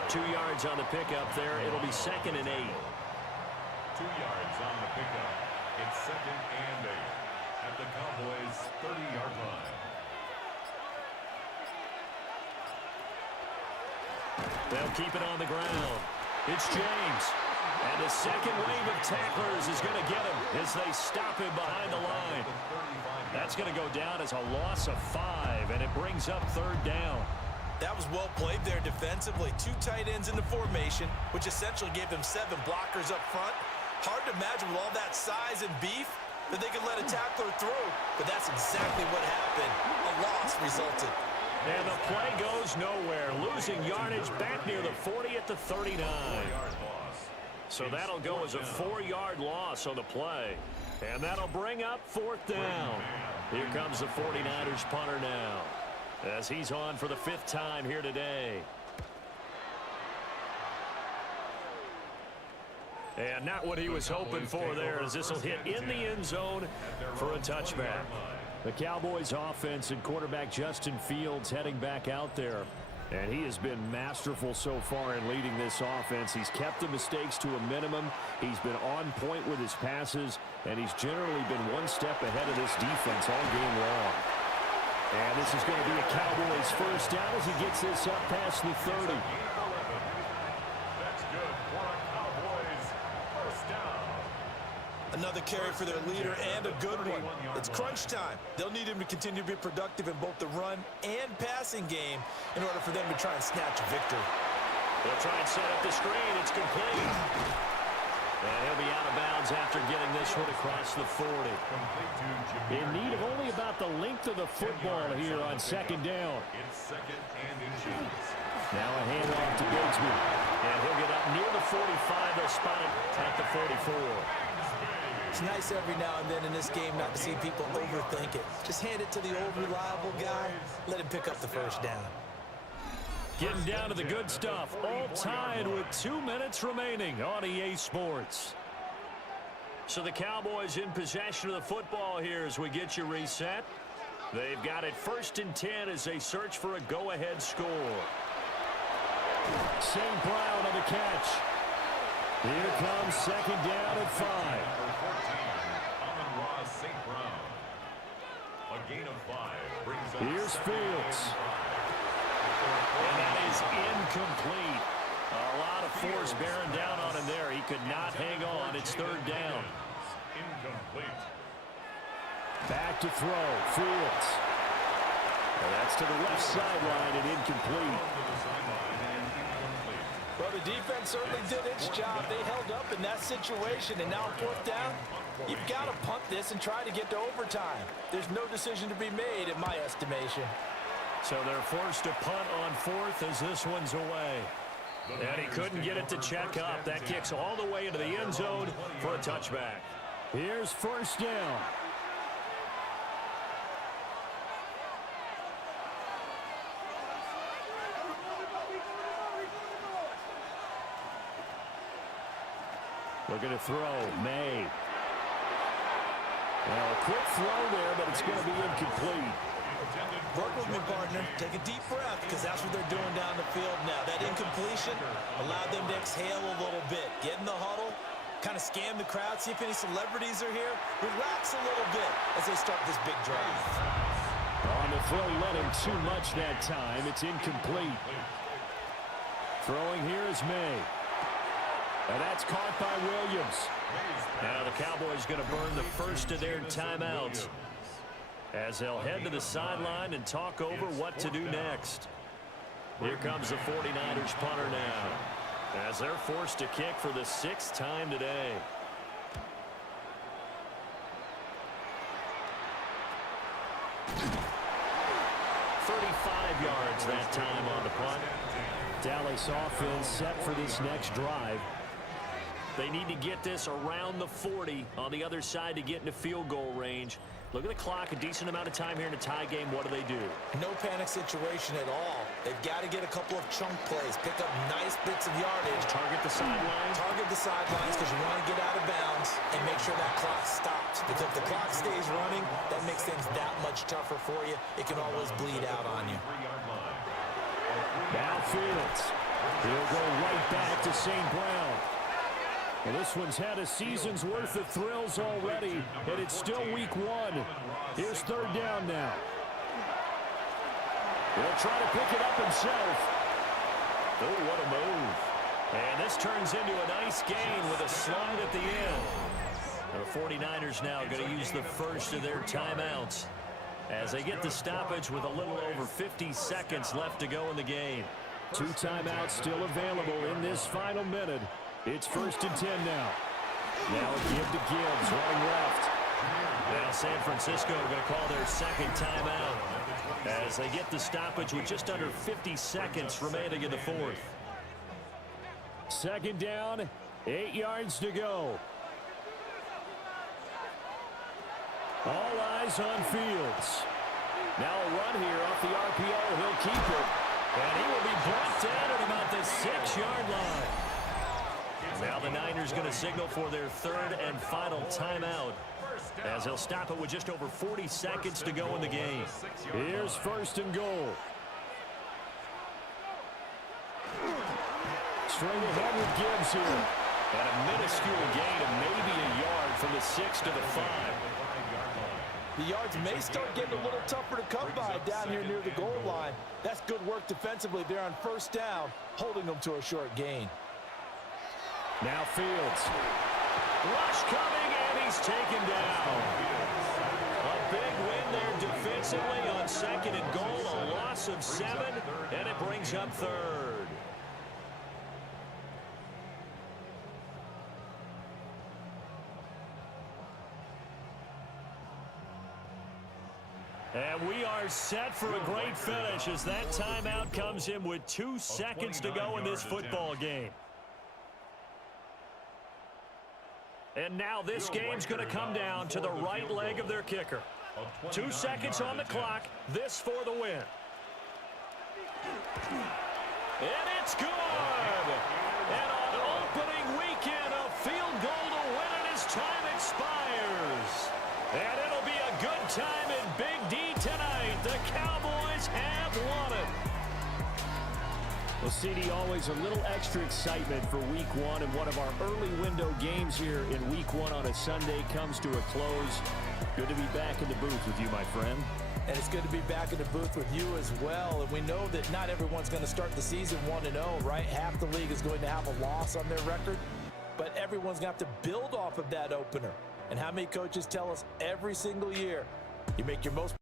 2 yards on the pickup there. It'll be 2nd and 8. 2 yards on the pickup. It's 2nd and 8 at the Cowboys' 30-yard line. They'll keep it on the ground. It's James. And the second wave of tacklers is going to get him as they stop him behind the line. That's going to go down as a loss of 5, and it brings up 3rd down. That was well played there defensively. 2 tight ends in the formation, which essentially gave them 7 blockers up front. Hard to imagine with all that size and beef that they could let a tackler through, but that's exactly what happened. A loss resulted. And the play goes nowhere, losing yardage back near the 40 at the 39. So that'll go as a 4-yard loss on the play. And that'll bring up 4th down. Here comes the 49ers punter now, as he's on for the 5th time here today. And not what he was hoping for there, as this will hit in the end zone for a touchback. The Cowboys offense and quarterback Justin Fields heading back out there. And he has been masterful so far in leading this offense. He's kept the mistakes to a minimum. He's been on point with his passes. And he's generally been one step ahead of this defense all game long. And this is going to be a Cowboys first down as he gets this up past the 30. That's good for a Cowboys first down. Another carry for their leader and a good one. It's crunch time. They'll need him to continue to be productive in both the run and passing game in order for them to try and snatch a victory. They'll try and set up the screen. It's complete. And he'll be out of bounds after getting this one across the 40. In need of only about the length of the football here on second down. It's second and inches. Now a handoff to Bigsby. And he'll get up near the 45. They'll spot it at the 44. It's nice every now and then in this game not to see people overthink it. Just hand it to the old reliable guy. Let him pick up the first down. Getting down to the good stuff. All tied with 2 minutes remaining on EA Sports. So the Cowboys in possession of the football here as we get you reset. They've got it 1st and 10 as they search for a go-ahead score. St. Brown on the catch. Here comes second down at 5. St. Brown. A gain of 5 brings up Here's Fields. And that is incomplete. A lot of force bearing down on him there. He could not hang on. It's 3rd down. Incomplete. Back to throw. Fields. And that's to the left sideline and incomplete. Well, the defense certainly did its job. They held up in that situation, and now on 4th down, you've got to punt this and try to get to overtime. There's no decision to be made, in my estimation. So they're forced to punt on 4th as this one's away. And he couldn't get it to check up. That kicks all the way into the end zone for a touchback. Here's 1st down. Looking to throw. May. Now a quick throw there, but it's going to be incomplete. Work with me, partner. Take a deep breath, because that's what they're doing down the field now. That incompletion allowed them to exhale a little bit. Get in the huddle, kind of scan the crowd, see if any celebrities are here. Relax a little bit as they start this big drive. On the throw, let him too much that time. It's incomplete. Throwing here is May. And that's caught by Williams. Now the Cowboys going to burn the first of their timeouts as they'll head to the sideline and talk over what to do next. Here comes the 49ers punter now as they're forced to kick for the 6th time today. $35 yards that time on the punt. Dallas offense set for this next drive. They need to get this around the 40 on the other side to get into field goal range. Look at the clock, a decent amount of time here in a tie game. What do? No panic situation at all. They've got to get a couple of chunk plays, pick up nice bits of yardage. Target the sidelines. Target the sidelines because you want to get out of bounds and make sure that clock stops. Because if the clock stays running, that makes things that much tougher for you. It can always bleed out on you. Now Fields. He'll go right back to St. Brown. Well, this one's had a season's worth of thrills already, and it's still week 1. Here's 3rd down now. He'll try to pick it up himself. Oh, what a move. And this turns into a nice gain with a slide at the end. The 49ers now going to use the first of their timeouts as they get the stoppage with a little over 50 seconds left to go in the game. 2 timeouts still available in this final minute. It's 1st and 10 now. Now a give to Gibbs, running left. Now San Francisco going to call their 2nd timeout as they get the stoppage with just under 50 seconds remaining in the 4th. 2nd down, 8 yards to go. All eyes on Fields. Now a run here off the RPO. He'll keep it. And he will be brought down at about the 6-yard line. Now the Niners going to signal for their 3rd and final timeout as they'll stop it with just over 40 seconds to go in the game. Here's 1st and goal. Straight ahead with Gibbs here. And a minuscule gain of maybe a yard from the 6 to the 5. The yards may start getting a little tougher to come by down here near the goal line. That's good work defensively there on first down, holding them to a short gain. Now Fields. Rush coming, and he's taken down. A big win there defensively on second and goal. A loss of 7, and it brings up third. And we are set for a great finish as that timeout comes in with 2 seconds to go in this football game. And now this game's going to come down to the right leg of their kicker. 2 seconds on the clock. This for the win. And it's good. And on opening weekend, a field goal to win it as time expires. And it'll be a good time in Big D tonight. The Cowboys have won it. Well, CD, always a little extra excitement for Week 1, and one of our early window games here in Week 1 on a Sunday comes to a close. Good to be back in the booth with you, my friend. And it's good to be back in the booth with you as well. And we know that not everyone's going to start the season 1-0, right? Half the league is going to have a loss on their record, but everyone's going to have to build off of that opener. And how many coaches tell us every single year, you make your most.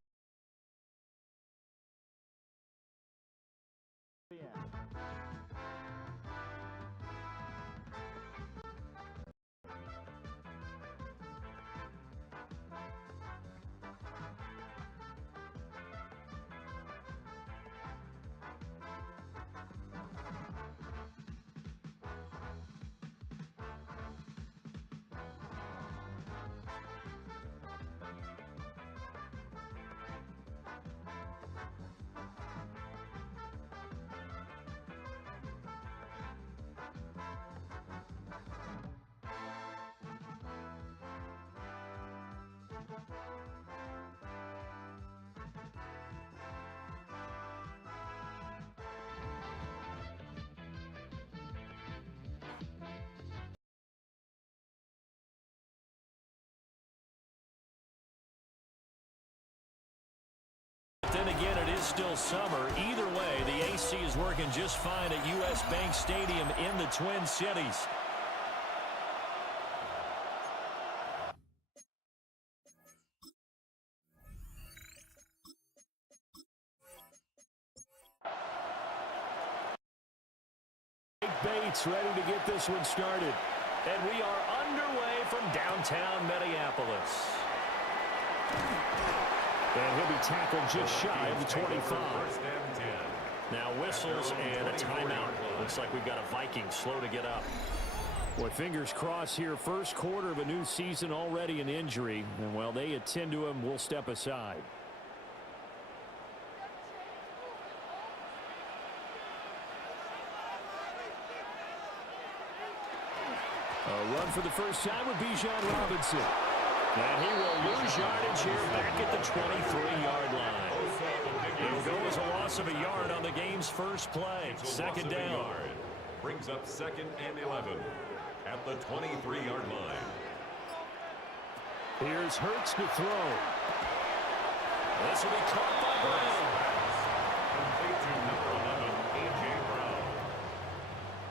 Then again, it is still summer. Either way, the AC is working just fine at U.S. Bank Stadium in the Twin Cities. Bates ready to get this one started. And we are underway from downtown Minneapolis. And he'll be tackled just shy of the 25. Now whistles and a timeout. Looks like we've got a Viking slow to get up. Boy, fingers crossed here. First quarter of a new season, already an injury. And while they attend to him, we'll step aside. A run for the first time with Bijan Robinson. And he will lose yardage here back at the 23-yard line. It will go as a loss of a yard on the game's first play. Second down. Brings up 2nd and 11 at the 23-yard line. Here's Hurts to throw. This will be caught by Brown. Complete to number 11, A.J.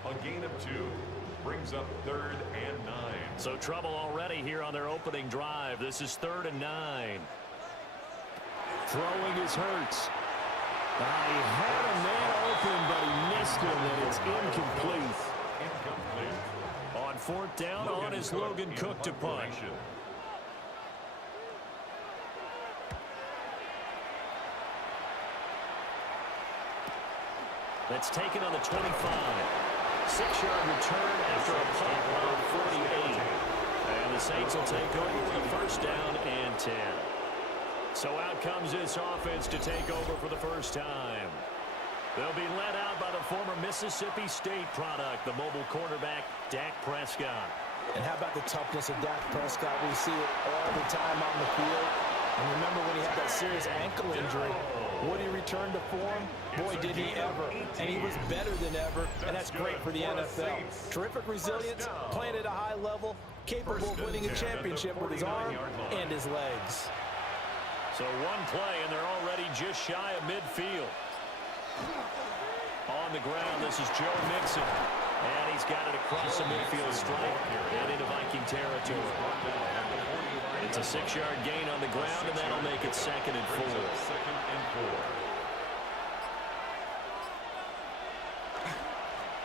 Brown. A gain of 2. Brings up 3rd and 9. So trouble already here on their opening drive. This is 3rd and 9. Throwing is Hurts. He had a man open, but he missed him, and it's incomplete. On 4th down, on is Logan Cook to punt. That's taken on the 25. 6-yard return after a punt of 48. And the Saints will take over with a first down and 10. So out comes this offense to take over for the first time. They'll be led out by the former Mississippi State product, the mobile quarterback, Dak Prescott. And how about the toughness of Dak Prescott? We see it all the time on the field. And remember when he had that serious ankle injury, would he return to form? Boy, did he ever. And he was better than ever, and that's great for the NFL. Terrific resilience, playing at a high level, capable of winning a championship with his arm and his legs. So one play, and they're already just shy of midfield. On the ground, this is Joe Mixon. And he's got it across the midfield stripe and into Viking territory. It's a 6-yard gain on the ground, and that'll make it 2nd and 4.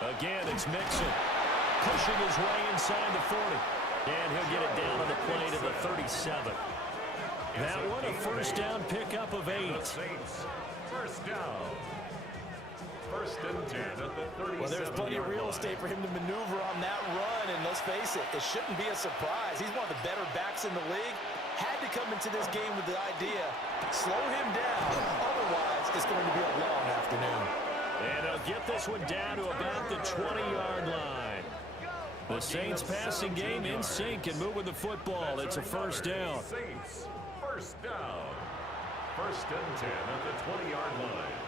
Again, it's Mixon pushing his way inside the 40. And he'll get it down on the play to the 37. That one, a first down pickup of 8. First down. 1st and 10 at the 37. Well, there's plenty of real estate for him to maneuver on that run, and let's face it, it shouldn't be a surprise. He's one of the better backs in the league. Had to come into this game with the idea, slow him down. Otherwise, it's going to be a long afternoon. And they'll get this one down to about the 20-yard line. The Saints passing game in sync and moving the football. It's a first down. Saints, first down. 1st and 10 at the 20-yard line.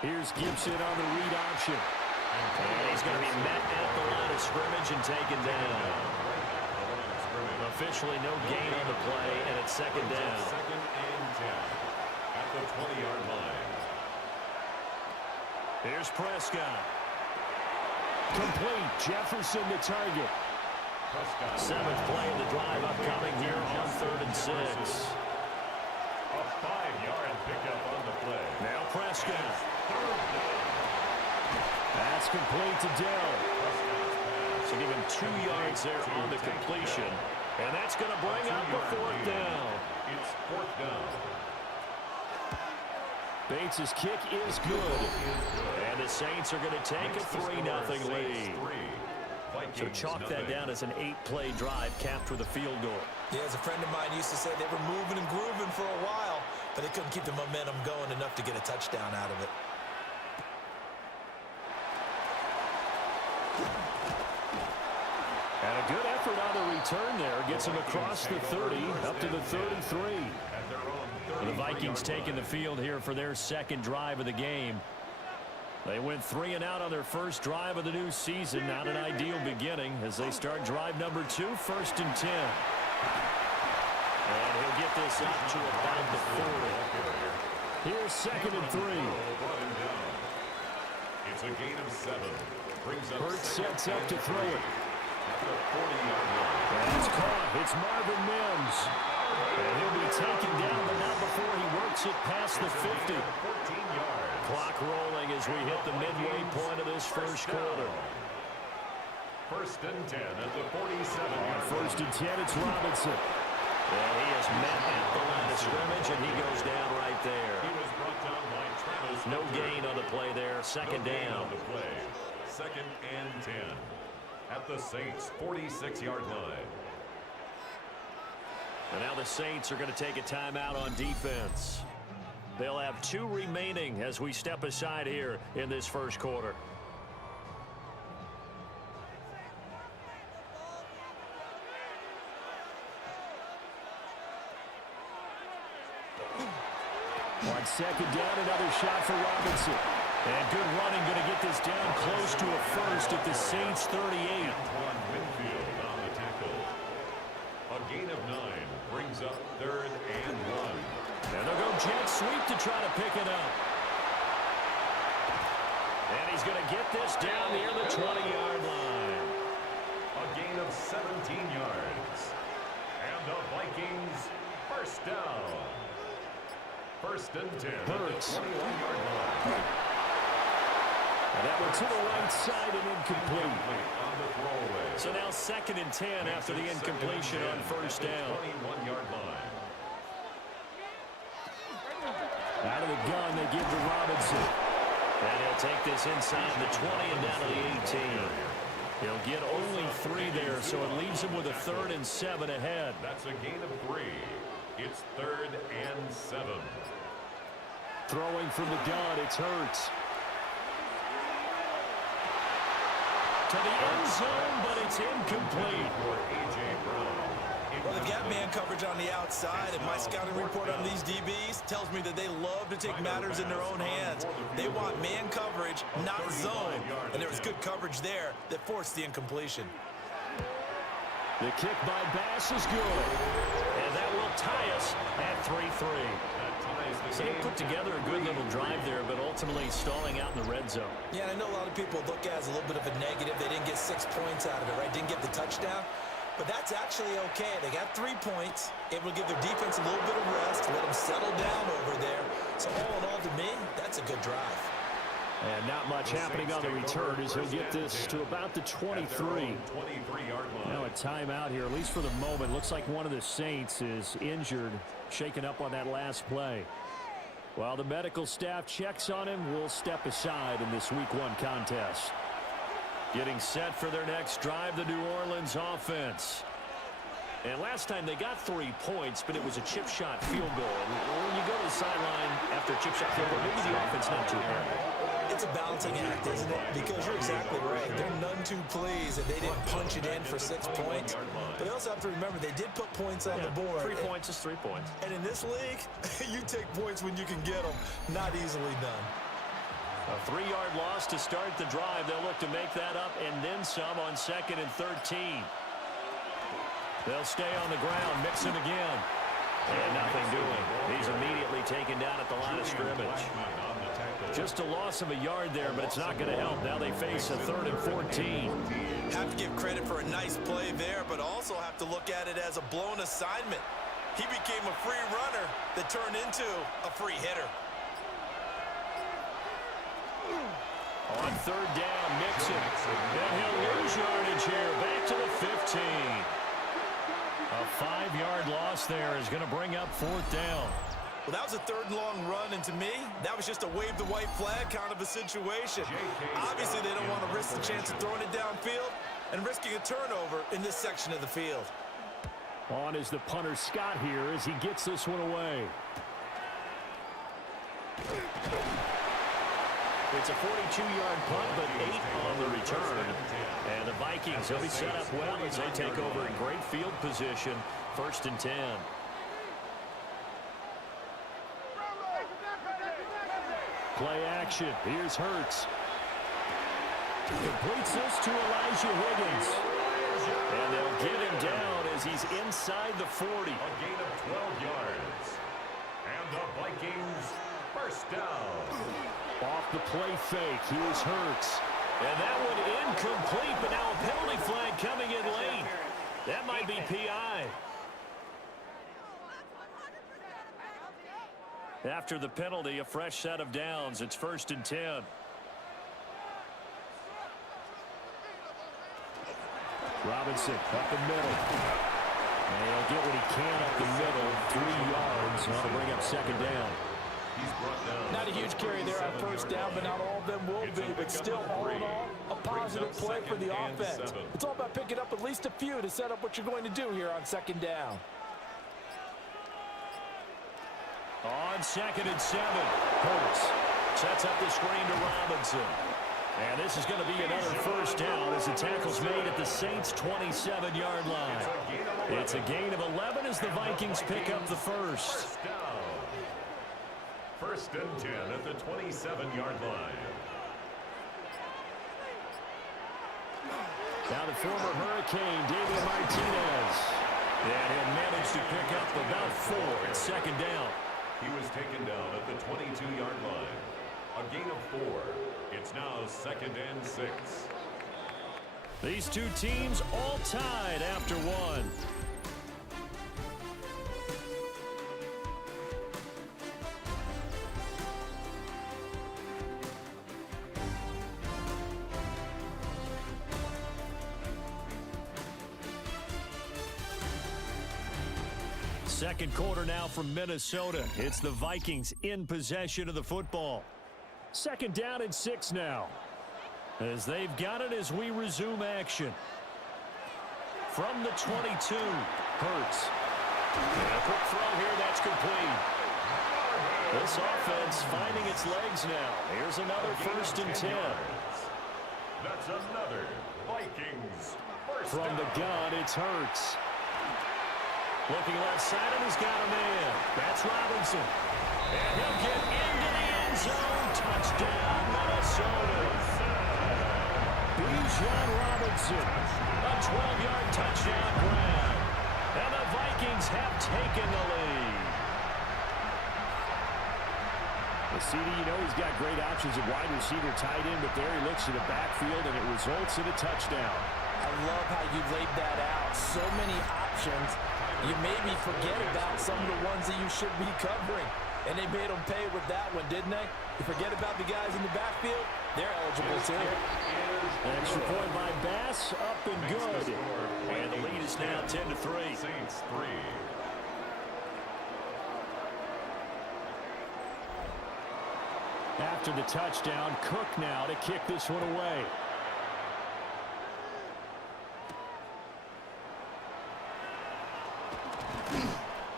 Here's Gibson on the read option. And he's going to be met at the line of scrimmage and taken down. Officially no gain on the play, and it's 2nd down. 2nd and 10 at the 20-yard line. Here's Prescott. Complete. Jefferson the target. 7th play of the drive upcoming here on 3rd and 6. A 5-yard pickup on the play. Now Prescott. That's complete to Dell. So give him 2 yards there on the completion. And that's going to bring up a 4th down. It's 4th down. Bates' kick is good. And the Saints are going to take a 3-0 lead. So chalk that down as an 8-play drive capped with a field goal. Yeah, as a friend of mine used to say, they were moving and grooving for a while, but they couldn't keep the momentum going enough to get a touchdown out of it. And a good effort on the return there. Gets him across the 30, up to the 33. The Vikings taking the field here for their 2nd drive of the game. They went 3 and out on their first drive of the new season. Not an ideal beginning as they start drive number 2, 1st and 10. And he'll get this up to about the 40. Here's 2nd and 3. It's a gain of 7. Hurts sets up to throw it. At the 40-yard line. And it's caught. It's Marvin Mims. And he'll be taken down, but not before he works it past the 50. 14 yards. Clock rolling as we hit the midway point of this first quarter. 1st and 10 at the 47. On 1st and 10, it's Robinson. And he is met at the line of scrimmage, and he goes down right there. He was brought down by Travis. No gain on the play there. 2nd down. On the play. 2nd and 10 at the Saints' 46-yard line. And now the Saints are going to take a timeout on defense. They'll have 2 remaining as we step aside here in this first quarter. On 2nd down, another shot for Robinson. And good running, going to get this down close to a first at the Saints' 38. Antoine Winfield on the tackle. A gain of 9 brings up 3rd and 1. And they'll go jet sweep to try to pick it up. And he's going to get this down near the 20-yard line. A gain of 17 yards. And the Vikings first down. 1st and 10 at the 21-yard line. And that one to the right side and incomplete. On the throwaway. So now 2nd and 10 after the incompletion on first down. 21-yard line. Out of the gun, they give to Robinson. And he'll take this inside the 20 and down to the 18. He'll get only 3 there, so it leaves him with a 3rd and 7 ahead. That's a gain of 3. It's 3rd and 7. Throwing from the gun, it's Hurts. To the end zone, but it's incomplete. For A.J. Brown. Well, they've got man coverage on the outside, and my scouting report on these DBs tells me that they love to take matters in their own hands. They want man coverage, not zone. And there was good coverage there that forced the incompletion. The kick by Bass is good. And that will tie us at 3-3. So they put together a good little drive there, but ultimately stalling out in the red zone. Yeah, and I know a lot of people look at it as a little bit of a negative. They didn't get 6 points out of it, right? Didn't get the touchdown. But that's actually okay. They got 3 points. Able to give their defense a little bit of rest, let them settle down over there. So all in all, to me, that's a good drive. And not much happening on the return as he'll get this to about the 23. Now a timeout here, at least for the moment. Looks like one of the Saints is injured, shaken up on that last play. While the medical staff checks on him, we'll step aside in this Week 1 contest. Getting set for their next drive, the New Orleans offense. And last time they got 3 points, but it was a chip shot field goal. And when you go to the sideline after a chip shot field goal, maybe the offense not too happy. It's a balancing act, isn't it? Because you're exactly right. They're none too pleased that they didn't punch it in for 6 points. But they also have to remember they did put points on the board. 3 points is 3 points. And in this league, you take points when you can get them. Not easily done. A 3-yard loss to start the drive. They'll look to make that up and then some on 2nd and 13. They'll stay on the ground, mix it again. And nothing doing. He's immediately taken down at the line of scrimmage. Just a loss of a yard there, but it's not going to help. Now they face a 3rd and 14. Have to give credit for a nice play there, but also have to look at it as a blown assignment. He became a free runner that turned into a free hitter. On 3rd down, Mixon. And he'll lose yardage here. Back to the 15. A 5-yard loss there is going to bring up 4th down. Well, that was a 3rd and long run, and to me, that was just a wave the white flag kind of a situation. Obviously, they don't want to risk the chance of throwing it downfield and risking a turnover in this section of the field. On is the punter Scott here as he gets this one away. It's a 42-yard punt, but 8 on the return. And the Vikings will be set up well as they take over in great field position. 1st and 10. Play action. Here's Hurts. Completes this to Elijah Higgins. And they'll get him down as he's inside the 40. A gain of 12 yards. And the Vikings, 1st down. Off the play fake, here's Hurts. And that one incomplete, but now a penalty flag coming in late. That might be PI. After the penalty, a fresh set of downs. It's 1st and 10. Robinson up the middle. And he'll get what he can up the middle. 3 yards. That'll bring up 2nd down. Not a huge carry there on 1st down, but not all of them will be. But still, all in all, a positive play for the offense. It's all about picking up at least a few to set up what you're going to do here on 2nd down. On 2nd and 7, Hurts sets up the screen to Robinson. And this is going to be another 1st down as the tackle's made at the Saints' 27-yard line. It's a gain of 11 as the Vikings pick up the 1st. 1st and 10 at the 27-yard line. Now the former Hurricane, David Martinez. And he'll manage to pick up about 4 at 2nd down. He was taken down at the 22-yard line. A gain of 4. It's now 2nd and 6. These two teams all tied after 1. Second quarter now from Minnesota. It's the Vikings in possession of the football. 2nd down and 6 now. As they've got it as we resume action. From the 22, Hurts. And a quick throw here, that's complete. This offense finding its legs now. Here's another 1st and 10. That's another Vikings 1st From down. the gun, it's Hurts. Looking left side, and he's got a man. That's Robinson. And he'll get into the end zone. Touchdown, Minnesota. Bijan Robinson. A 12-yard touchdown grab. And the Vikings have taken the lead. The CD, you know he's got great options at wide receiver, tight end, but there he looks to the backfield, and it results in a touchdown. I love how you laid that out. So many options. You maybe forget about some of the ones that you should be covering. And they made them pay with that one, didn't they? You forget about the guys in the backfield, they're eligible too. Extra point by Bass, up and good. And the lead is now 10-3. Saints 3. After the touchdown, Cook now to kick this one away.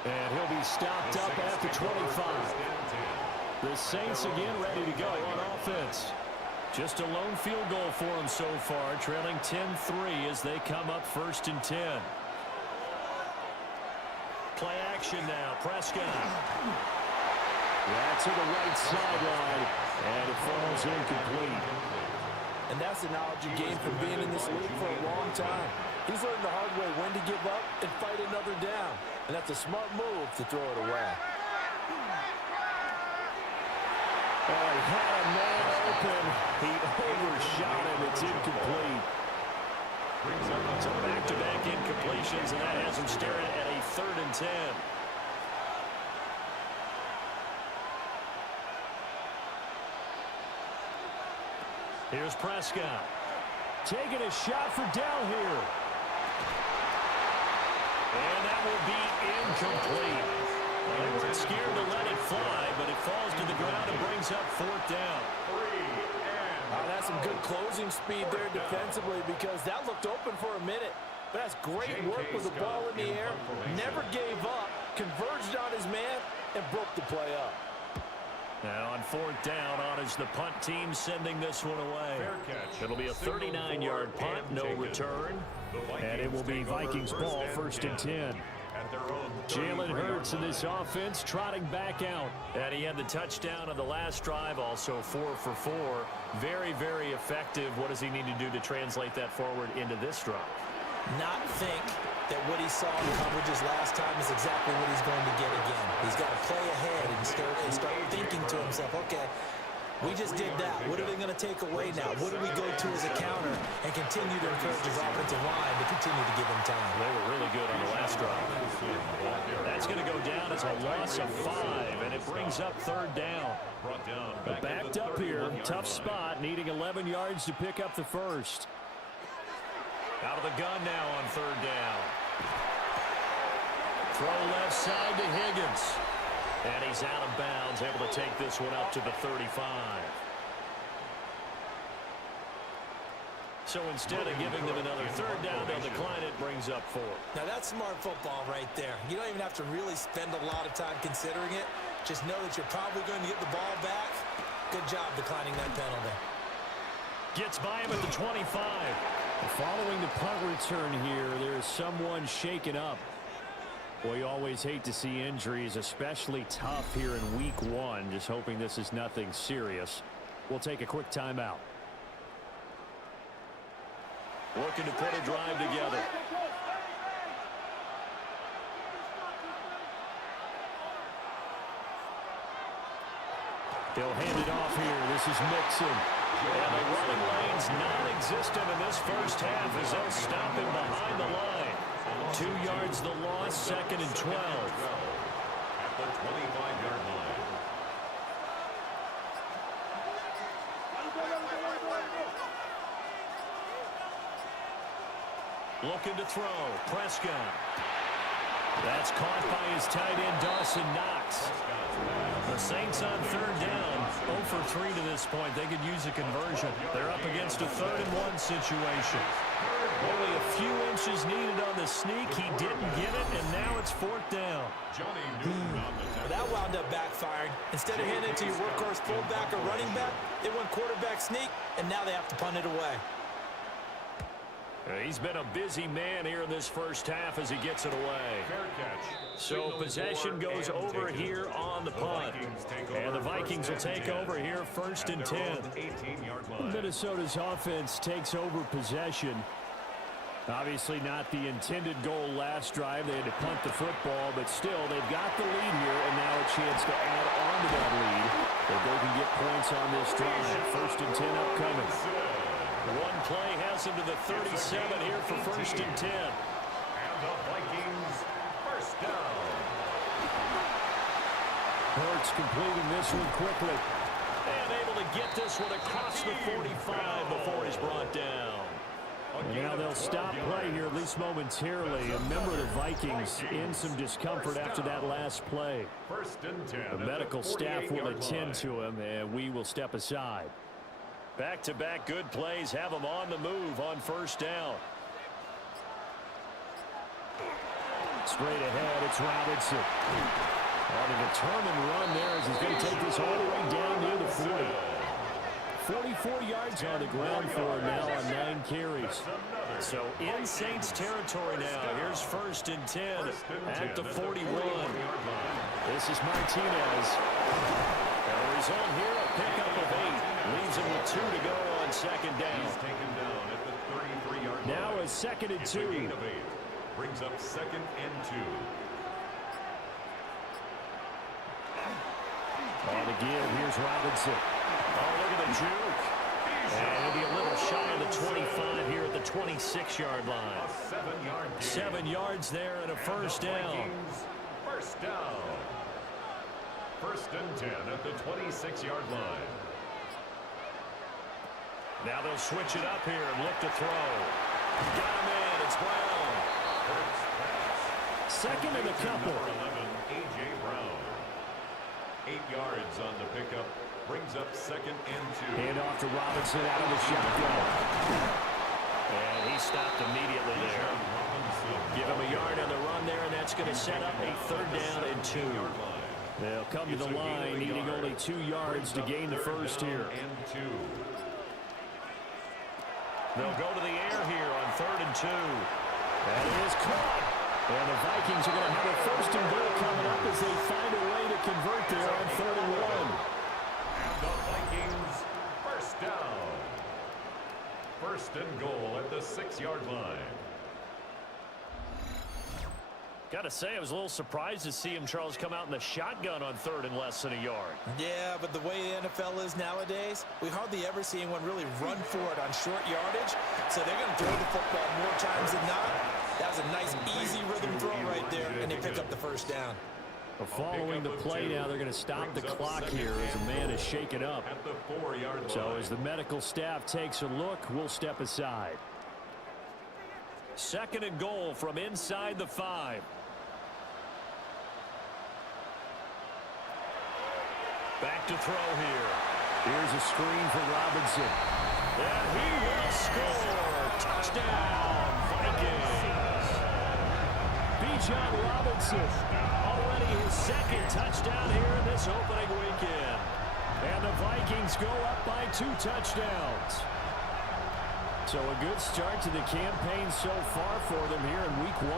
And he'll be stopped up at the 25. The Saints again ready to go on offense. Just a lone field goal for them so far, trailing 10-3 as they come up 1st and 10. Play action now, Prescott. Yeah, to the right sideline, and it falls incomplete. And that's the knowledge you gain from being in this league for a long time. He's learned the hard way when to give up and fight another down. And that's a smart move to throw it away. Oh, he had a man open. He overshot him. It's incomplete. So back-to-back incompletions, and that has him staring at a 3rd and 10. Here's Prescott. Taking a shot for down here. And that will be incomplete. They weren't scared to let it fly, but it falls to the ground and brings up 4th down. That's some good closing speed there defensively because that looked open for a minute. But that's great work with the ball in the air. Never gave up, converged on his man, and broke the play up. Now on 4th down, on is the punt team sending this one away. It'll be a 39-yard punt, no return. And it will be Vikings ball, 1st and 10. Jalen Hurts in this offense trotting back out. And he had the touchdown on the last drive, also 4 for 4. Very, very effective. What does he need to do to translate that forward into this drive? Not think that what he saw in coverages last time is exactly what he's going to get again. He's got to play ahead and start thinking to himself, okay, we just did that. What are they going to take away now? What do we go to as a counter? And continue to encourage his offensive line to continue to give him time. They were really good on the last drive. That's going to go down as a loss of 5, and it brings up 3rd down. Backed up here, tough spot, needing 11 yards to pick up the first. Out of the gun now on 3rd down. Throw left side to Higgins. And he's out of bounds, able to take this one up to the 35. So instead of giving them another 3rd down, they'll decline it, brings up 4. Now that's smart football right there. You don't even have to really spend a lot of time considering it. Just know that you're probably going to get the ball back. Good job declining that penalty. Gets by him at the 25. Following the punt return here, there is someone shaken up. Well, you always hate to see injuries, especially tough here in week 1. Just hoping this is nothing serious. We'll take a quick timeout. Looking to put a drive together. He'll hand it off here. This is Mixon. And the running lane's non-existent in this first half as they'll stop him behind the line. 2 yards the loss, 2nd and 12. At the 25-yard line. Looking to throw. Prescott. That's caught by his tight end, Dawson Knox. The Saints on 3rd down. 0 for 3 to this point. They could use a conversion. They're up against a 3rd and 1 situation. Only a few inches needed on the sneak. He didn't get it, and now it's 4th down. That wound up backfiring. Instead of handing it to your workhorse fullback or running back, they went quarterback sneak, and now they have to punt it away. He's been a busy man here in this first half as he gets it away. So possession goes over here on the punt. And the Vikings will take over here 1st and 10. Minnesota's offense takes over possession. Obviously not the intended goal last drive. They had to punt the football, but still, they've got the lead here, and now a chance to add on to that lead if they can get points on this drive. 1st and 10 upcoming. One play has them to the 37 here for 1st and 10. And the Vikings first down. Hurts completing this one quickly. And able to get this one across the 45 before he's brought down. Now they'll stop play here, at least momentarily. A member of the Vikings in some discomfort after that last play. 1st and 10. The medical staff will attend to him, and we will step aside. Back-to-back good plays have him on the move on 1st down. Straight ahead, it's Robinson. On a determined run there as he's going to take this all the way down near the 40. 44 yards on the ground for him now on 9 carries. So in Saints territory now. Here's 1st and 10 at the 41. This is Martinez. And the result here, a pickup of 8. Leaves him with 2 to go on 2nd down. He's taken down at the 33-yard line. Now a 2nd and 2. Gain of 8. Brings up 2nd and 2. On the give, here's Robinson. Oh, look at the juke. And he'll be a little shy of the 25 here at the 26-yard line. A 7-yard gain. 7 yards there and a 1st down. First down. 1st and 10 at the 26-yard line. Now they'll switch it up here and look to throw. Got him in. It's Brown. 2nd and a couple. Number 11, A.J. Brown. 8 yards on the pickup. Brings up 2nd and 2. Hand off to Robinson out of the shotgun. And he stopped immediately there. Give him a yard on the run there, and that's going to set up a 3rd down and 2. They'll come to the line, needing only 2 yards to gain the 1st here. They'll go to the air here on 3rd and 2. That is caught. And the Vikings are going to have a 1st and goal coming up as they find a way to convert there on 3rd and 1. And the Vikings first down. 1st and goal at the 6-yard line. Got to say, I was a little surprised to see him, Charles, come out in the shotgun on 3rd and less than a yard. Yeah, but the way the NFL is nowadays, we hardly ever see anyone really run for it on short yardage. So they're going to throw the football more times than not. That was a nice, easy rhythm throw right there, and they pick up the 1st down. Well, following the play now, they're going to stop the clock here as a man is shaken up. At the 4-yard line. So as the medical staff takes a look, we'll step aside. 2nd and goal from inside the 5. Back to throw here. Here's a screen for Robinson. And he will score. Touchdown, Vikings. Bijan Robinson, already his 2nd touchdown here in this opening weekend. And the Vikings go up by 2 touchdowns. So a good start to the campaign so far for them here in week 1.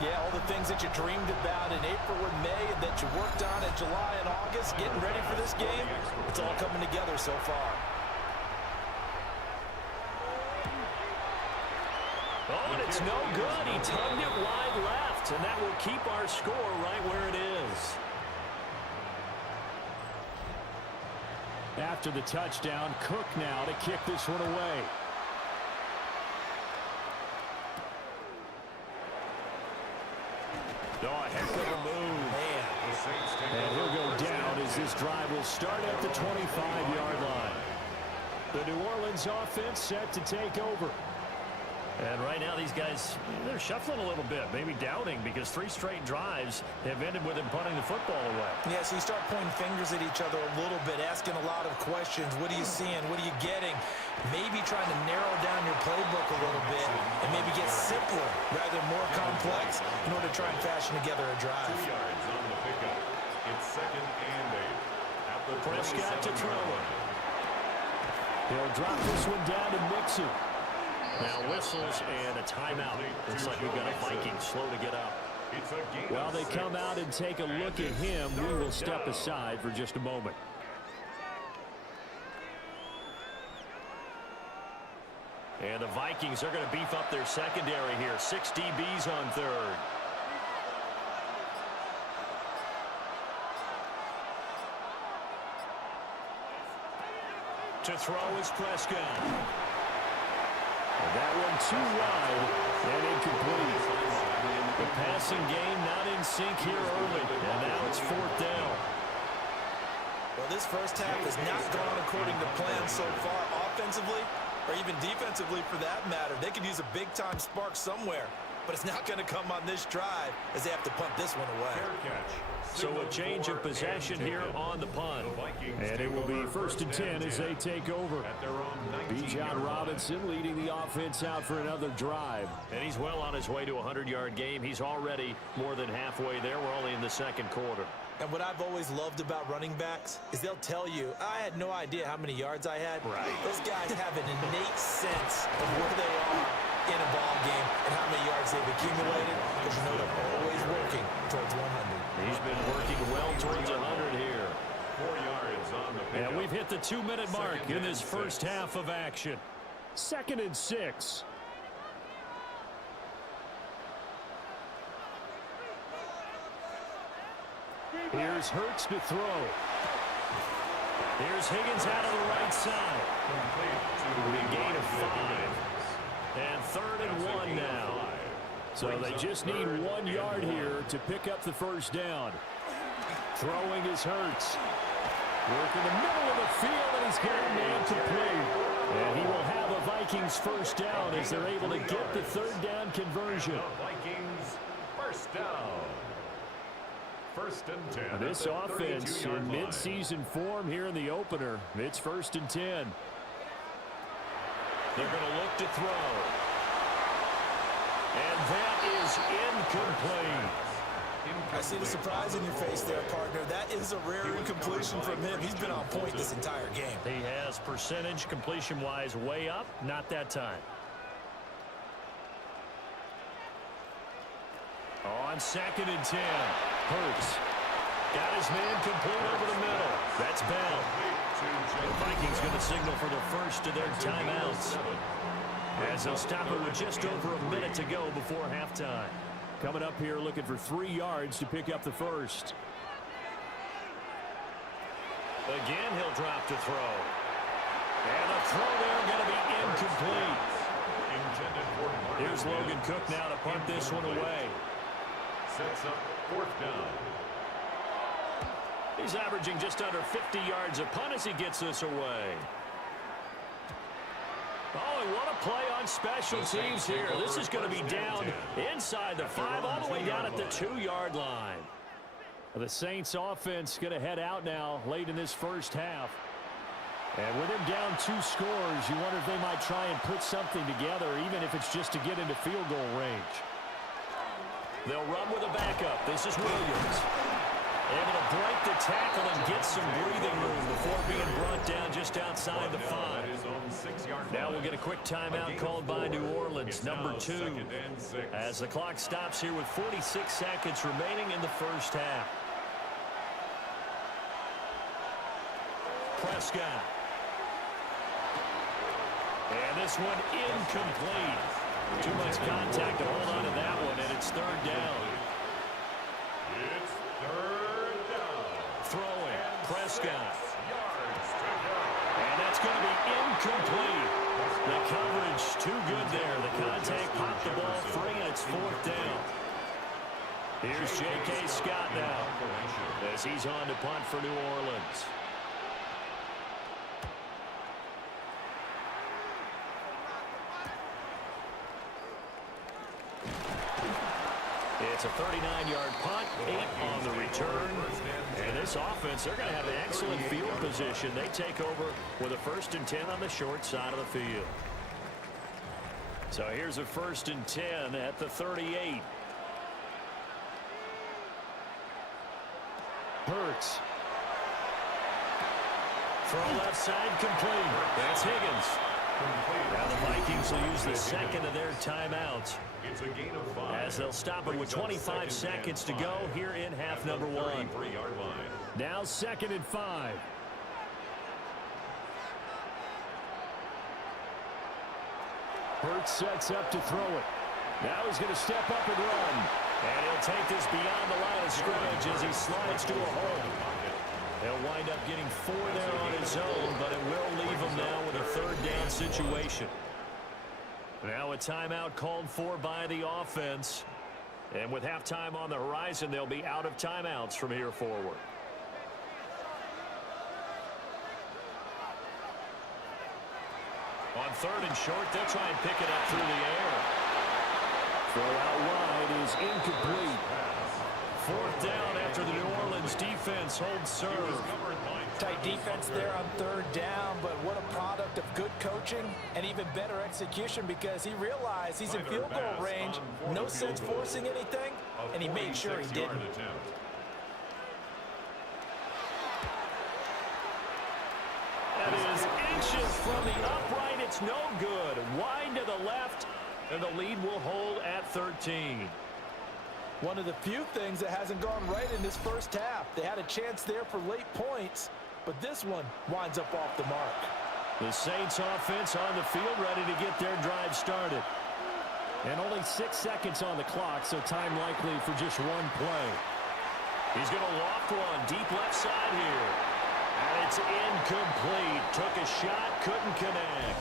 Yeah, all the things that you dreamed about in April and May and that you worked on in July and August, getting ready for this game, it's all coming together so far. Oh, and it's no good. He tugged it wide left, and that will keep our score right where it is. After the touchdown, Cook now to kick this one away. Oh, a heck of a move. Man. And he'll go down as this drive will start at the 25-yard line. The New Orleans offense set to take over. And right now these guys, they're shuffling a little bit, maybe doubting, because 3 straight drives have ended with them punting the football away. Yeah, so you start pointing fingers at each other a little bit, asking a lot of questions. What are you seeing? What are you getting? Maybe trying to narrow down your playbook a little bit and maybe get simpler rather than more complex in order to try and fashion together a drive. 2 yards on the pickup. It's 2nd and 8. At the Prescott to throw it. He'll drop this one down to Mixon. Now whistles and a timeout. Looks like we've got a Viking slow to get up. While they come out and take a look at him, we will step aside for just a moment. And the Vikings are going to beef up their secondary here. 6 DBs on third. To throw is Prescott. And that one too wide and incomplete. The passing game not in sync here early. And now it's 4th down. Well, this first half has not gone according to plan so far offensively or even defensively for that matter. They could use a big-time spark somewhere, but it's not going to come on this drive as they have to punt this one away. So a change of possession here on the punt. And it will be 1st and 10 as they take over. Bijan Robinson leading the offense out for another drive. And he's well on his way to a 100-yard game. He's already more than halfway there. We're only in the second quarter. And what I've always loved about running backs is they'll tell you, I had no idea how many yards I had. Right. Those guys have an innate sense of where they are in a ball game and how many yards they've accumulated, because you know they're always working towards 100. He's been working well towards 100 here. 4 yards on the pickup. And we've hit the 2-minute mark in this first half of action. 2nd and 6. Here's Hurts to throw. Here's Higgins out of the right side. A gain of 5. And 3rd and 1 now. So they just need 1 yard here to pick up the first down. Throwing is Hurts. Work in the middle of the field, and he's got a man complete. And he will have a Vikings first down as they're able to get the 3rd down conversion. Vikings first down. 1st and 10. This offense in mid-season form here in the opener. It's 1st and 10. They're going to look to throw. And that is incomplete. I see the surprise in your face there, partner. That is a rare incompletion from him. He's been on point this entire game. He has percentage completion-wise way up. Not that time. On 2nd and 10. Hurts. Got his man complete over the middle. That's Bell. The Vikings going to signal for the first of their timeouts, as they'll stop it with just over a minute to go before halftime. Coming up here looking for 3 yards to pick up the first. Again, he'll drop to throw. And the throw there going to be incomplete. Here's Logan Cook now to punt this one away. Sets up 4th down. He's averaging just under 50 yards a punt as he gets this away. Oh, and what a play on special teams here. This is going to be down inside the 5, all the way down at the 2-yard line. The Saints offense going to head out now late in this first half. And with him down 2 scores, you wonder if they might try and put something together, even if it's just to get into field goal range. They'll run with a backup. This is Williams. Able to break the tackle and get some breathing room before being brought down just outside the 5. Now we'll get a quick timeout called by New Orleans, number 2, as the clock stops here with 46 seconds remaining in the first half. Prescott. And this one incomplete. Too much contact to hold on to that one, and it's 3rd down. It's 3rd down. Throwing, Prescott. And that's going to be incomplete. The coverage too good there. The contact popped the ball free, and it's 4th down. Here's J.K. Scott now as he's on to punt for New Orleans. It's a 39-yard punt, 8 on the return. And this offense, they're going to have an excellent field position. They take over with a 1st and 10 on the short side of the field. So here's a 1st and 10 at the 38. Hurts. Throw left side complete. That's Higgins. Now the Vikings will use the 2nd of their timeouts, as they'll stop it with 25 seconds to go here in half number 1. Now 2nd and 5. Hurts sets up to throw it. Now he's going to step up and run. And he'll take this beyond the line of scrimmage as he slides to a hole. He'll wind up getting 4 there on his own, but it will leave him now with a third down situation. Now a timeout called for by the offense. And with halftime on the horizon, they'll be out of timeouts from here forward. On 3rd and short, they'll try and pick it up through the air. Throw out wide is incomplete. 4th down after the New Orleans defense holds serve. Tight defense there on 3rd down, but what a product of good coaching and even better execution, because he realized he's in field goal range. No sense forcing anything, and he made sure he didn't. That is inches from the upright. It's no good. Wide to the left, and the lead will hold at 13. One of the few things that hasn't gone right in this first half. They had a chance there for late points, but this one winds up off the mark. The Saints offense on the field, ready to get their drive started. And only 6 seconds on the clock, so time likely for just one play. He's going to loft one deep left side here. And it's incomplete. Took a shot, couldn't connect.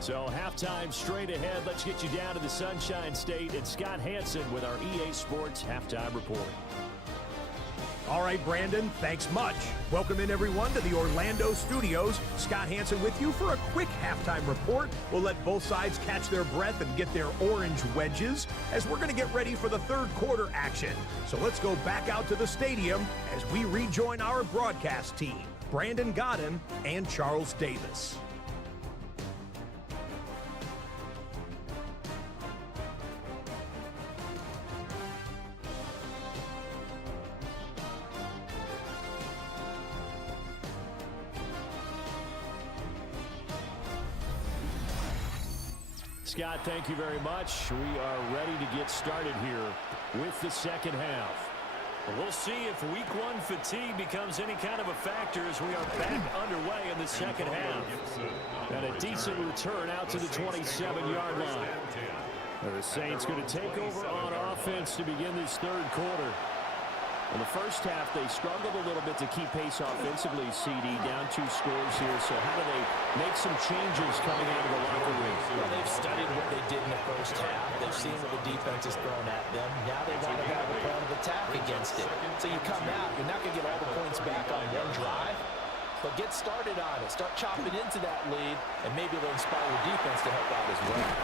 So halftime straight ahead. Let's get you down to the Sunshine State. It's Scott Hansen with our EA Sports Halftime Report. All right, Brandon, thanks much. Welcome in, everyone, to the Orlando studios. Scott Hansen with you for a quick halftime report. We'll let both sides catch their breath and get their orange wedges as we're going to get ready for the third quarter action. So let's go back out to the stadium as we rejoin our broadcast team, Brandon Godden and Charles Davis. Scott, thank you very much. We are ready to get started here with the second half. We'll see if week 1 fatigue becomes any kind of a factor as we are back underway in the second half. And a decent return out to the 27-yard line. The Saints going to take over on offense to begin this third quarter. In the first half, they struggled a little bit to keep pace offensively, CD, down 2 scores here. So how do they make some changes coming out of the locker room? Well, they've studied what they did in the first half. They've seen what the defense has thrown at them. Now they want to have a plan of attack against it. So you come out, you're not going to get all the points back on one drive, but get started on it. Start chopping into that lead, and maybe it'll inspire your defense to help out as well.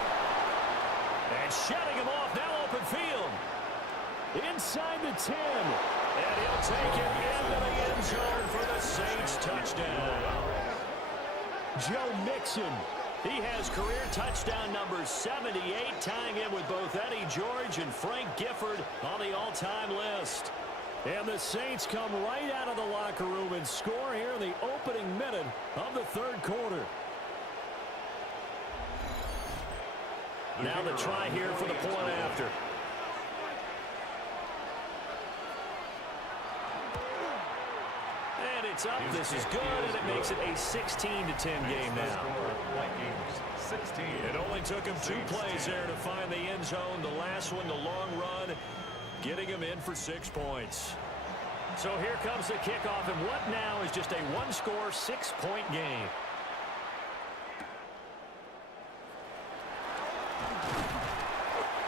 And shutting him off, now open field. Inside the 10. And he'll take it into the end zone for the Saints touchdown. Joe Mixon. He has career touchdown number 78, tying in with both Eddie George and Frank Gifford on the all-time list. And the Saints come right out of the locker room and score here in the opening minute of the third quarter. Now the try here for the point after. And it's up. This is good, and it makes it a 16-10 game now. It only took him 2 plays there to find the end zone. The last one, the long run, getting him in for 6 points. So here comes the kickoff, and what now is just a 1-score, 6-point game.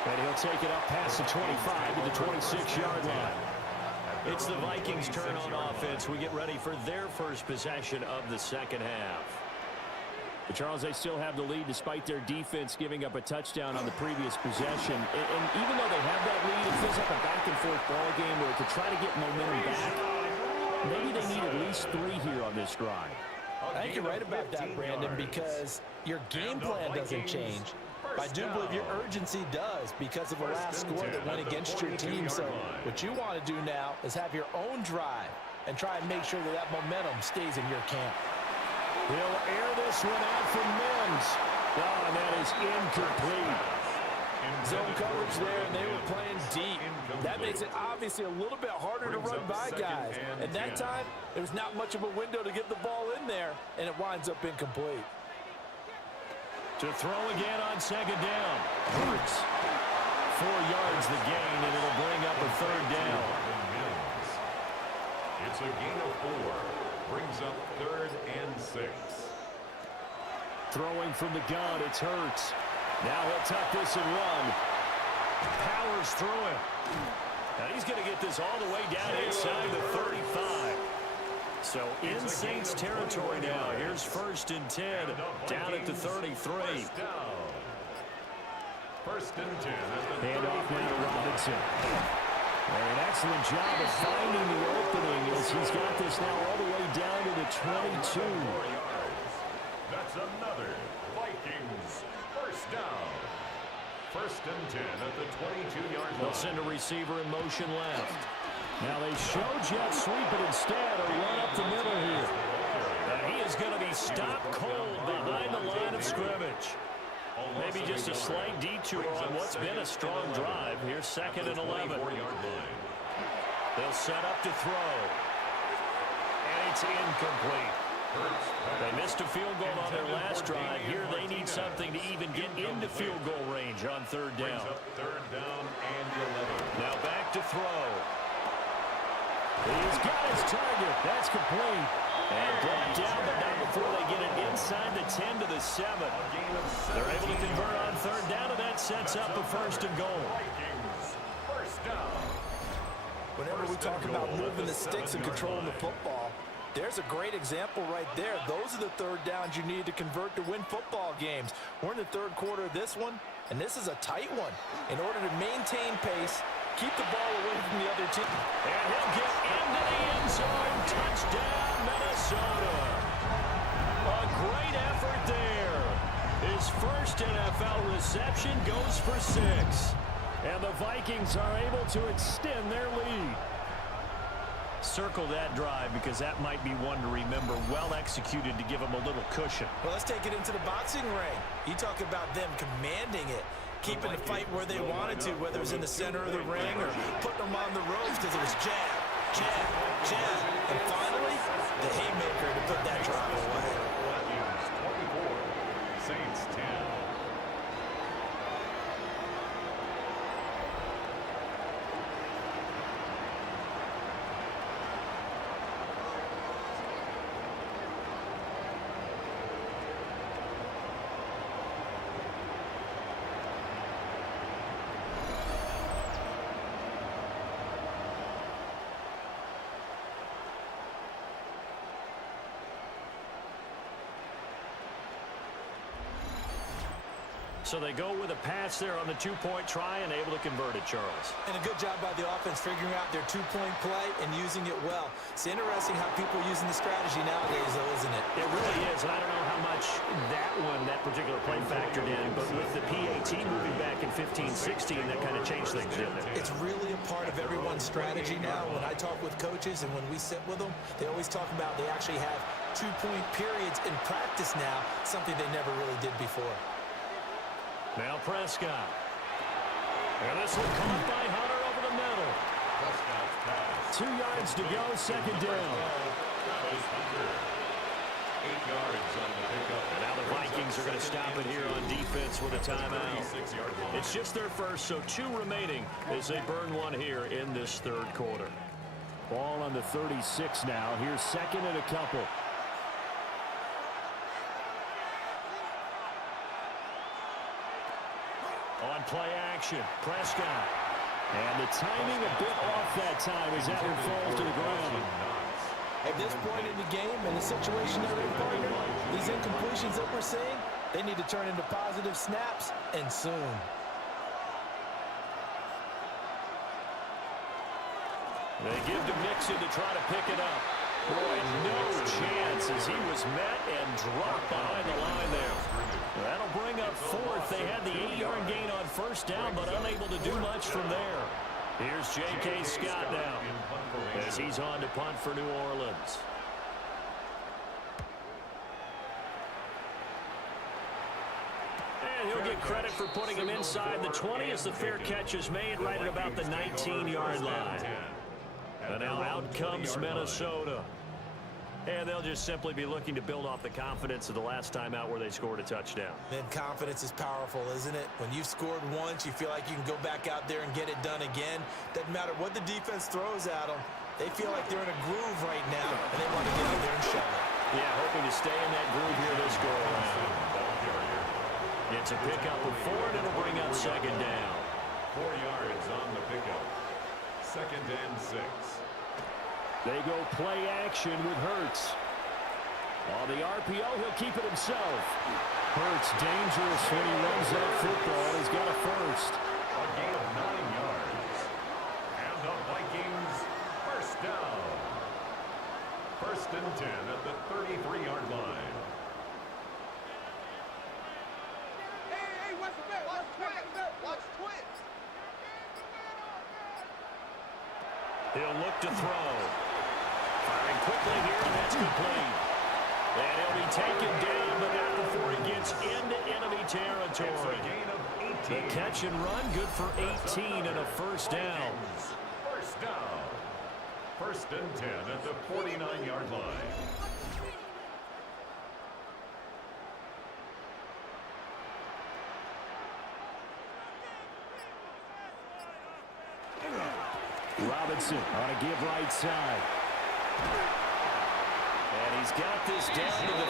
And he'll take it up past the 25 to the 26-yard line. It's the Vikings' turn on offense. We get ready for their first possession of the second half. But Charles, they still have the lead despite their defense giving up a touchdown on the previous possession. And even though they have that lead, it feels like a back-and-forth ball game where to try to get momentum back, maybe they need at least 3 here on this drive. I think you're right about that, Brandon, because your game plan doesn't change. I do believe your urgency does because of the last score that went against your team. So what you want to do now is have your own drive and try and make sure that that momentum stays in your camp. He'll air this one out from Mims. Oh, and that is incomplete. Zone coverage there, and they were playing deep. That makes it obviously a little bit harder to run by guys. And that time, there was not much of a window to get the ball in there, and it winds up incomplete. To throw again on second down. Hurts. 4 yards the gain, and it'll bring up a third down. It's a gain of 4. Brings up 3rd and 6. Throwing from the gun, it's Hurts. Now he'll tuck this and run. Powers through him. Now he's going to get this all the way down inside the 35. So in Saints territory now. Here's 1st and 10 down at the 33. First and 10. Hand off now to Robinson. An excellent job of finding the opening as he's got this now all the way down to the 22. That's another Vikings first down. First and 10 at the 22-yard line. They'll send a receiver in motion left. Now they show jet sweep, but instead a run up the middle here. And he is going to be stopped cold behind the line of scrimmage. Maybe just a slight detour on what's been a strong drive. Here's 2nd and 11. They'll set up to throw. And it's incomplete. They missed a field goal on their last drive. Here they need something to even get into field goal range on 3rd down. Third down and 11. Now back to throw. He's got his target. That's complete. And brought down, but not before they get it inside the 10 to the 7. They're able to convert on 3rd down, and that sets up a 1st and goal. First down. Whenever we talk about moving the sticks and controlling the football, there's a great example right there. Those are the 3rd downs you need to convert to win football games. We're in the 3rd quarter of this one, and this is a tight one. In order to maintain pace, keep the ball away from the other team. And he'll get into the end zone. Touchdown, Minnesota. A great effort there. His first NFL reception goes for 6. And the Vikings are able to extend their lead. Circle that drive because that might be one to remember. Well executed to give them a little cushion. Well, let's take it into the boxing ring. You talk about them commanding it, keeping the fight where they wanted to, whether it was in the center of the ring or putting them on the ropes because it was jab, jab, jab. And finally, the haymaker to put that drive away. 24, Saints 10. So they go with a pass there on the 2-point try and able to convert it, Charles. And a good job by the offense figuring out their 2-point play and using it well. It's interesting how people are using the strategy nowadays, though, isn't it? It really is, and I don't know how much that particular play factored in, but with the PAT moving back in 15-16, that kind of changed things, didn't it? It's really a part of everyone's strategy now. When I talk with coaches and when we sit with them, they always talk about they actually have 2-point periods in practice now, something they never really did before. Now Prescott. And this one caught by Hunter over the middle. 2 yards to go, 2nd down. 8 yards on the pickup. And now the Vikings are going to stop it here on defense with a timeout. It's just their first, so 2 remaining as they burn one here in this 3rd quarter. Ball on the 36 now. Here's 2nd and a couple. On play action, Prescott. And the timing a bit off that time as that one falls to the ground. At this point in the game, in the situation they're in, partner, these incompletions that we're seeing, they need to turn into positive snaps, and soon. They give to Mixon to try to pick it up. Boy, no chance as he was met and dropped behind the line there. That'll bring up 4th. They had the 8-yard gain on 1st down, but unable to do much from there. Here's J.K. Scott now as he's on to punt for New Orleans. And he'll get credit for putting him inside the 20 as the fair catch is made right at about the 19-yard line. And now out comes Minnesota. And they'll just simply be looking to build off the confidence of the last time out where they scored a touchdown. And confidence is powerful, isn't it? When you've scored once, you feel like you can go back out there and get it done again. Doesn't matter what the defense throws at them. They feel like they're in a groove right now, and they want to get out there and show it. Yeah, hoping to stay in that groove here this go-around. It's a pickup of 4, and it'll bring up second down. 4 yards on the pickup. 2nd and 6. They go play action with Hurts. On the RPO, he'll keep it himself. Hurts dangerous when he runs that football. He's got a first. A gain of 9 yards. And the Vikings first down. 1st and 10 at the 33-yard line. Hey, watch the back, watch twin. He'll look to throw. Firing quickly here, and that's complete. And he'll be taken down, but not before he gets into enemy territory. It's a gain of 18. The catch and run, good for 18 and a first down. First down. 1st and 10 at the 49-yard line. Robinson on a give right side. And he's got this down to the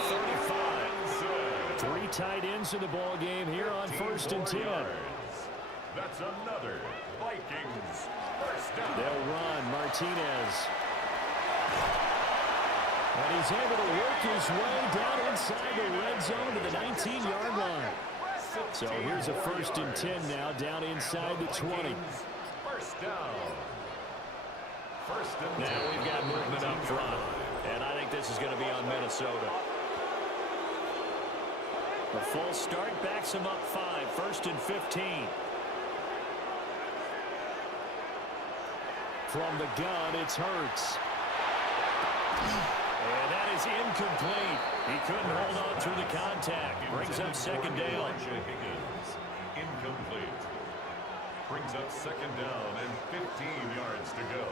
35. 3 tight ends in the ball game here on 1st and 10. That's another Vikings first down. They'll run Martinez. And he's able to work his way down inside the red zone to the 19-yard line. So here's a 1st and 10 now, down inside the 20. First down. 1st and 10. Now we've got movement up front. And I think this is going to be on Minnesota. The full start backs him up 5. 1st and 15. From the gun, it's Hurts. And that is incomplete. He couldn't hold on through the contact. Brings up second down. Incomplete. Brings up second down and 15 yards to go.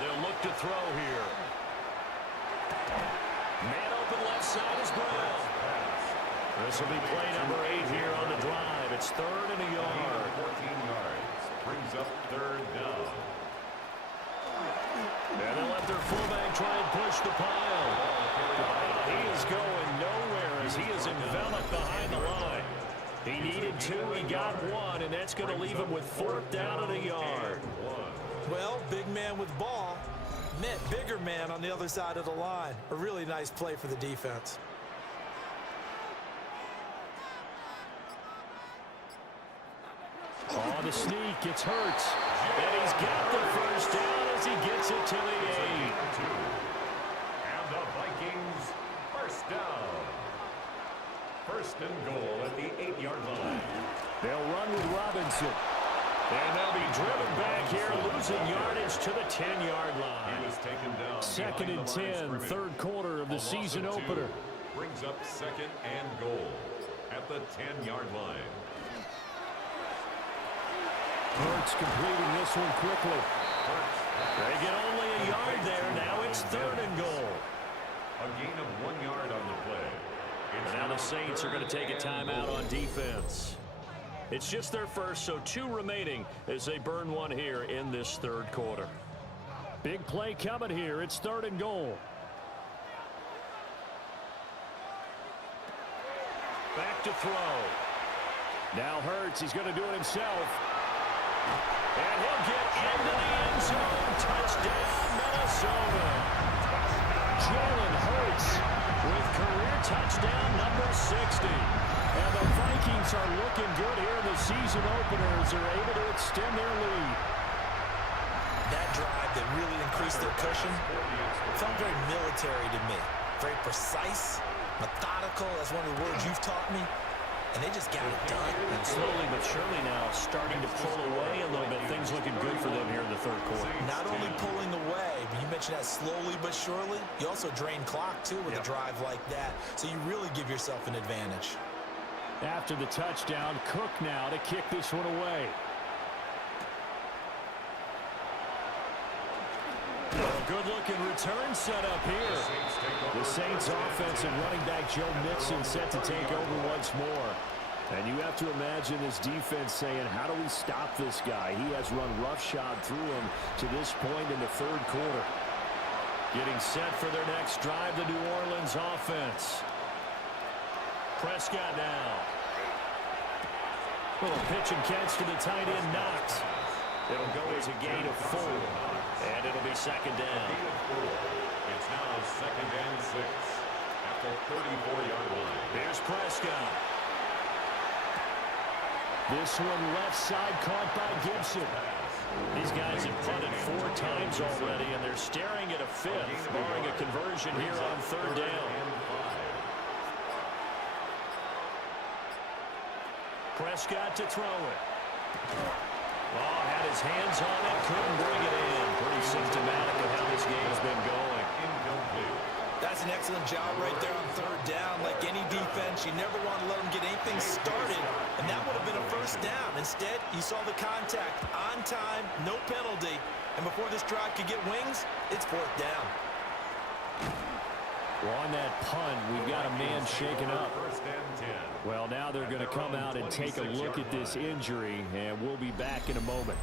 They'll look to throw here. Man open left side is Brown. This will be play number 8 here on the drive. It's 3rd and a yard. 14 yards. Brings up 3rd down. And they'll let their fullback try and push the pile. He is going nowhere as he is enveloped behind the line. He needed 2, he got 1, and that's going to leave him with 4th down and a yard. Well, big man with ball meant bigger man on the other side of the line. A really nice play for the defense. On the sneak, it's Hurts. And he's got the first down as he gets it to the 8. And the Vikings first down. 1st and goal at the 8-yard line. They'll run with Robinson. And they'll be driven back here, losing yardage to the 10-yard line. He was taken down. 2nd and 10, 3rd quarter of the season opener. Brings up 2nd and goal at the 10-yard line. Hurts completing this one quickly. They get only a yard there. Now it's 3rd and goal. A gain of 1 yard on the play. And now the Saints are going to take a timeout on defense. It's just their first, so 2 remaining as they burn 1 here in this 3rd quarter. Big play coming here. It's 3rd and goal. Back to throw. Now Hurts, he's going to do it himself. And he'll get into the end zone. Touchdown, Minnesota. Jalen Hurts with career touchdown number 60. And the Vikings are looking good here in the season openers. They're able to extend their lead. That drive that really increased their cushion felt very military to me. Very precise, methodical. That's one of the words you've taught me. And they just got it done. And slowly but surely now starting to pull away a little bit. Things looking good for them here in the 3rd quarter. Not only pulling away, but you mentioned that slowly but surely. You also drain clock, too, with a drive like that. So you really give yourself an advantage. After the touchdown, Cook now to kick this one away. Good-looking return set up here. The Saints offense and running back Joe Mixon set to take over once more. And you have to imagine this defense saying, how do we stop this guy? He has run roughshod through him to this point in the third quarter. Getting set for their next drive, the New Orleans offense. Prescott now. Little pitch and catch to the tight end, Knox. It'll go as a gain of 4. And it'll be second down. It's now second and 6 at the 34-yard line. Here's Prescott. This one left side caught by Gibson. These guys have punted 4 times already, and they're staring at a 5th, barring a conversion here on third down. Prescott to throw it. Oh, had his hands on it, couldn't bring it in. Pretty symptomatic of how this game's been going. That's an excellent job right there on third down. Like any defense, you never want to let them get anything started, and that would have been a first down. Instead, you saw the contact on time, no penalty, and before this drive could get wings, it's fourth down. Well, on that punt, we've got a man shaken up. Well, now they're going to come out and take a look at this injury, and we'll be back in a moment.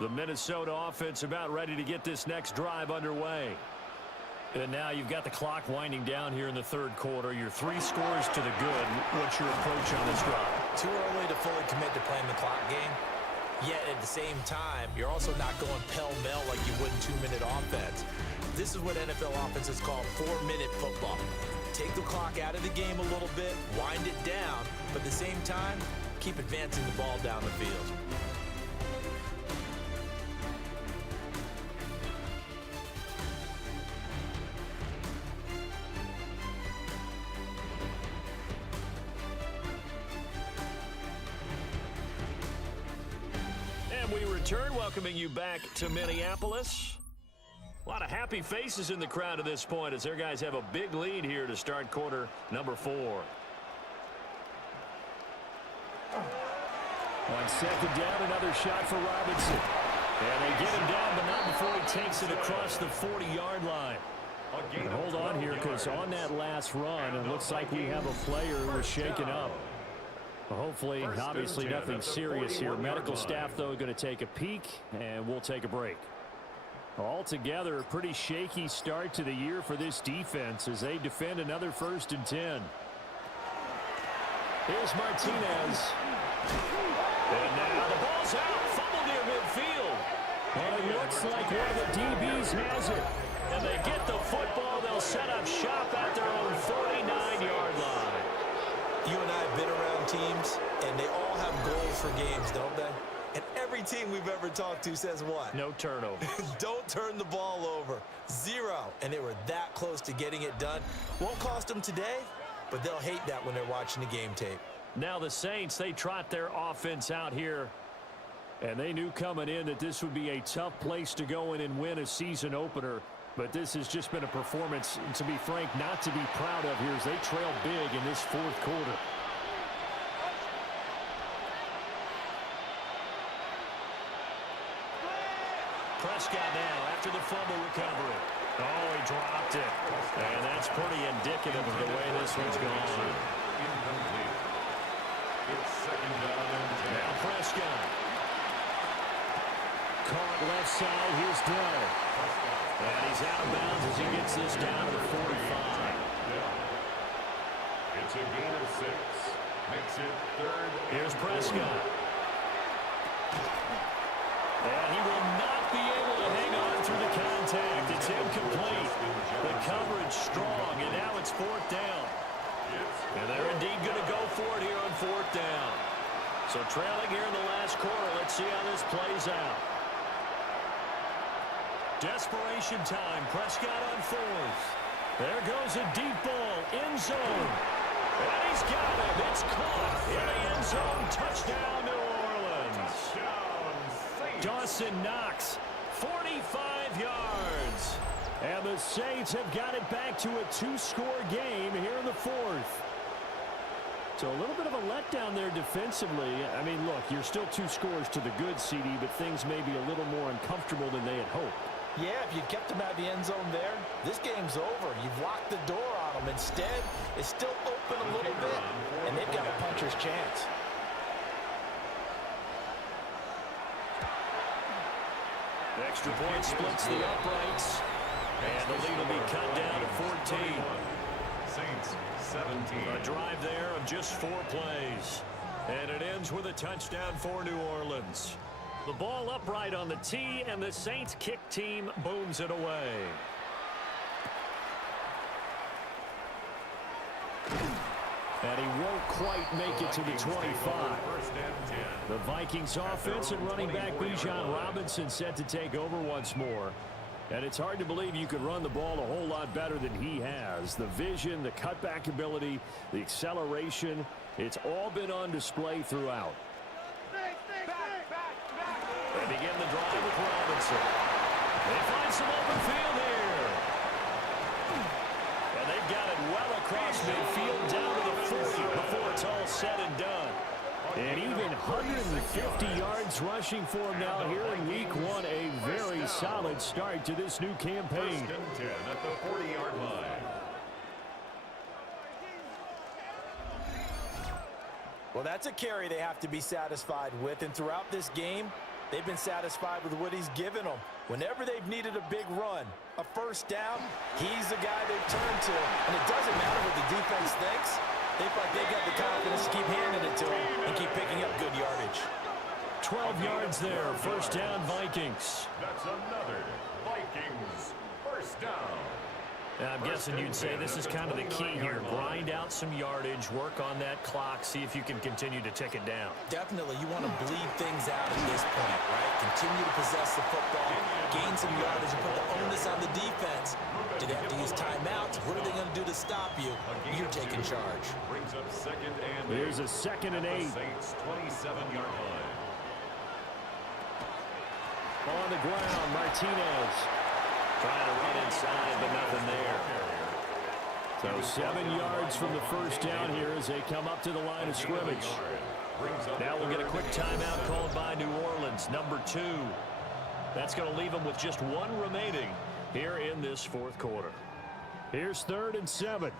The Minnesota offense about ready to get this next drive underway. And now you've got the clock winding down here in the third quarter. Your 3 scores to the good. What's your approach on this drive? Too early to fully commit to playing the clock game. Yet at the same time, you're also not going pell-mell like you would in 2-minute offense. This is what NFL offenses call 4-minute football. Take the clock out of the game a little bit, wind it down, but at the same time, keep advancing the ball down the field. We return, welcoming you back to Minneapolis. A lot of happy faces in the crowd at this point as their guys have a big lead here to start quarter number 4. On second down, another shot for Robinson. And they get him down, but not before he takes it across the 40-yard line. And hold on here, because on that last run, it looks like we have a player who was shaken up. Hopefully, obviously nothing serious here. Medical staff, though, going to take a peek, and we'll take a break. Altogether, a pretty shaky start to the year for this defense as they defend another 1st and 10. Here's Martinez. And now the ball's out. Fumble near midfield. And it looks like one of the DBs has it. And they get the football. They'll set up shop at their own 49-yard line. You and I have been around teams, and they all have goals for games, don't they? And every team we've ever talked to says what? No turnover. Don't turn the ball over. 0. And they were that close to getting it done. Won't cost them today, but they'll hate that when they're watching the game tape. Now the Saints, they trot their offense out here. And they knew coming in that this would be a tough place to go in and win a season opener. But this has just been a performance, to be frank, not to be proud of here as they trail big in this fourth quarter. Prescott now after the fumble recovery. Oh, he dropped it. And that's pretty indicative of the way this one's gone. Incomplete. It's second down and 10. Now Prescott. Caught left side. Here's Dell. And he's out of bounds as he gets this down to the 45. It's a gain of 6. Makes it 3rd. Here's Prescott. And he will not be able to hang on through the contact. It's incomplete. The coverage strong, and now it's 4th down. And they're indeed going to go for it here on 4th down. So trailing here in the last quarter. Let's see how this plays out. Desperation time. Prescott on 4th. There goes a deep ball. End zone. And he's got it. It's caught in the end zone. Touchdown, New Orleans. Dawson Knox, 45 yards. And the Saints have got it back to a 2-score game here in the 4th. So a little bit of a letdown there defensively. I mean, look, you're still 2 scores to the good, CD, but things may be a little more uncomfortable than they had hoped. Yeah, if you kept them out of the end zone there, this game's over. You've locked the door on them. Instead, it's still open a little bit, and they've got a puncher's chance. The extra point splits the uprights, and the lead will be cut down to 14. Saints 17. A drive there of just 4 plays, and it ends with a touchdown for New Orleans. The ball upright on the tee, and the Saints kick team booms it away. And he won't quite make it to the 25. The Vikings offense and running back Bijan Robinson set to take over once more. And it's hard to believe you could run the ball a whole lot better than he has. The vision, the cutback ability, the acceleration, it's all been on display throughout. They begin the drive with Robinson. They find some open field here. And they've got it well across midfield down to the 40 before it's all said and done. And even 150 yards rushing for him now here in week 1. A very solid start to this new campaign. 1st and 10 at the 40-yard line. Well, that's a carry they have to be satisfied with. And throughout this game, they've been satisfied with what he's given them. Whenever they've needed a big run, a first down, he's the guy they've turned to. And it doesn't matter what the defense thinks. They feel like they've got the confidence to keep handing it to him and keep picking up good yardage. 12 yards there. First down, Vikings. That's another Vikings first down. I'm guessing you'd say this is kind of the key here. Grind out some yardage, work on that clock, see if you can continue to tick it down. Definitely, you want to bleed things out at this point, right? Continue to possess the football, gain some yardage, and put the onus on the defense. Do they have to use timeouts? What are they going to do to stop you? You're taking charge. Brings up 2nd and 8. Here's a 2nd and 8. Saints 27-yard line. On the ground, Martinez. Trying to run inside, but nothing there. So 7 yards from the first down here as they come up to the line of scrimmage. Now we'll get a quick timeout called by New Orleans, number 2. That's going to leave them with just 1 remaining here in this 4th quarter. Here's 3rd and 7.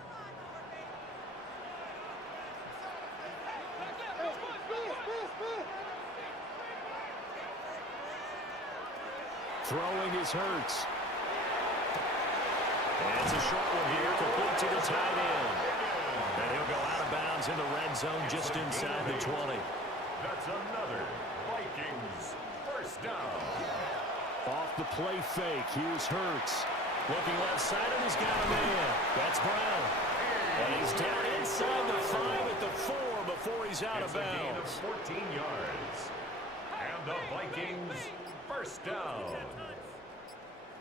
Throwing is Hurts. And it's a short one here, complete to the tight end. And he'll go out of bounds in the red zone just inside the 20. That's another Vikings first down. Off the play fake, here's Hurts. Looking left side, and he's got a man. That's Brown. And he's down inside the 5 at the 4 before he's out of It's a gain of bounds. 14 yards. And the Vikings first down.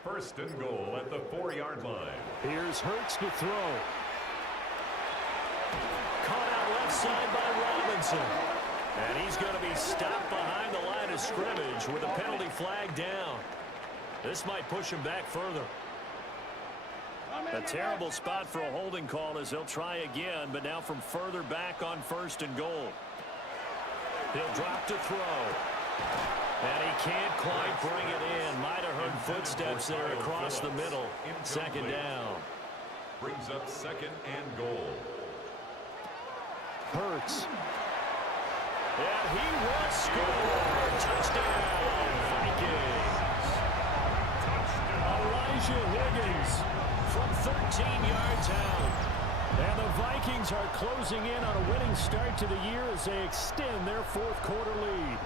1st and goal at the 4-yard line. Here's Hurts to throw. Caught out left side by Robinson. And he's going to be stopped behind the line of scrimmage with a penalty flag down. This might push him back further. A terrible spot for a holding call as they'll try again, but now from further back on 1st and goal. He'll drop to throw. And he can't quite bring it in. Might have heard footsteps there across the middle. 2nd down. Brings up 2nd and goal. Hurts. And he will score. Touchdown, Vikings. Elijah Higgins from 13 yards out. And the Vikings are closing in on a winning start to the year as they extend their 4th quarter lead.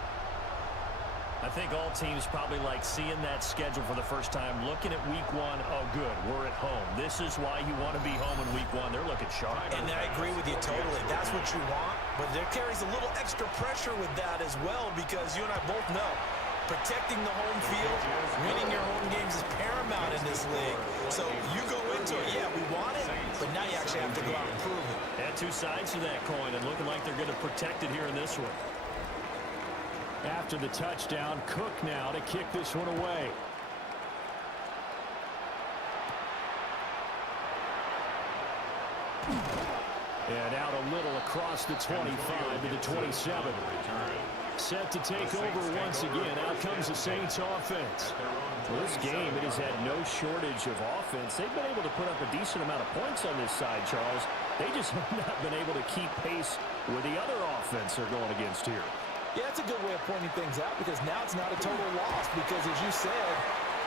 I think all teams probably like seeing that schedule for the first time, looking at week 1. Oh, good, we're at home. This is why you want to be home in week 1. They're looking sharp. And I agree with you totally. That's what you want. But there carries a little extra pressure with that as well, because you and I both know protecting the home field, winning your home games is paramount in this league. So you go into it, yeah, we want it, but now you actually have to go out and prove it. And 2 sides to that coin, and looking like they're going to protect it here in this one. After the touchdown, Cook now to kick this one away. And out a little across the 25 to the 27. Set to take over once again. Out comes the Saints offense. Well, this game, it has had no shortage of offense. They've been able to put up a decent amount of points on this side, Charles. They just have not been able to keep pace with the other offense they're going against here. Yeah, that's a good way of pointing things out because now it's not a total loss because, as you said,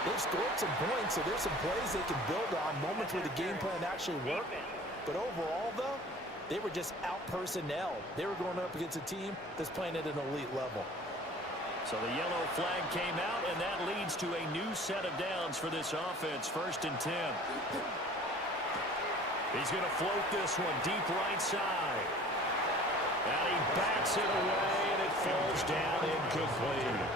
they've scored some points, so there's some plays they can build on, moments where the game plan actually worked. But overall, though, they were just out-personnel. They were going up against a team that's playing at an elite level. So the yellow flag came out, and that leads to a new set of downs for this offense. 1st and 10. He's going to float this one deep right side. And he bats it away, and it falls down incomplete.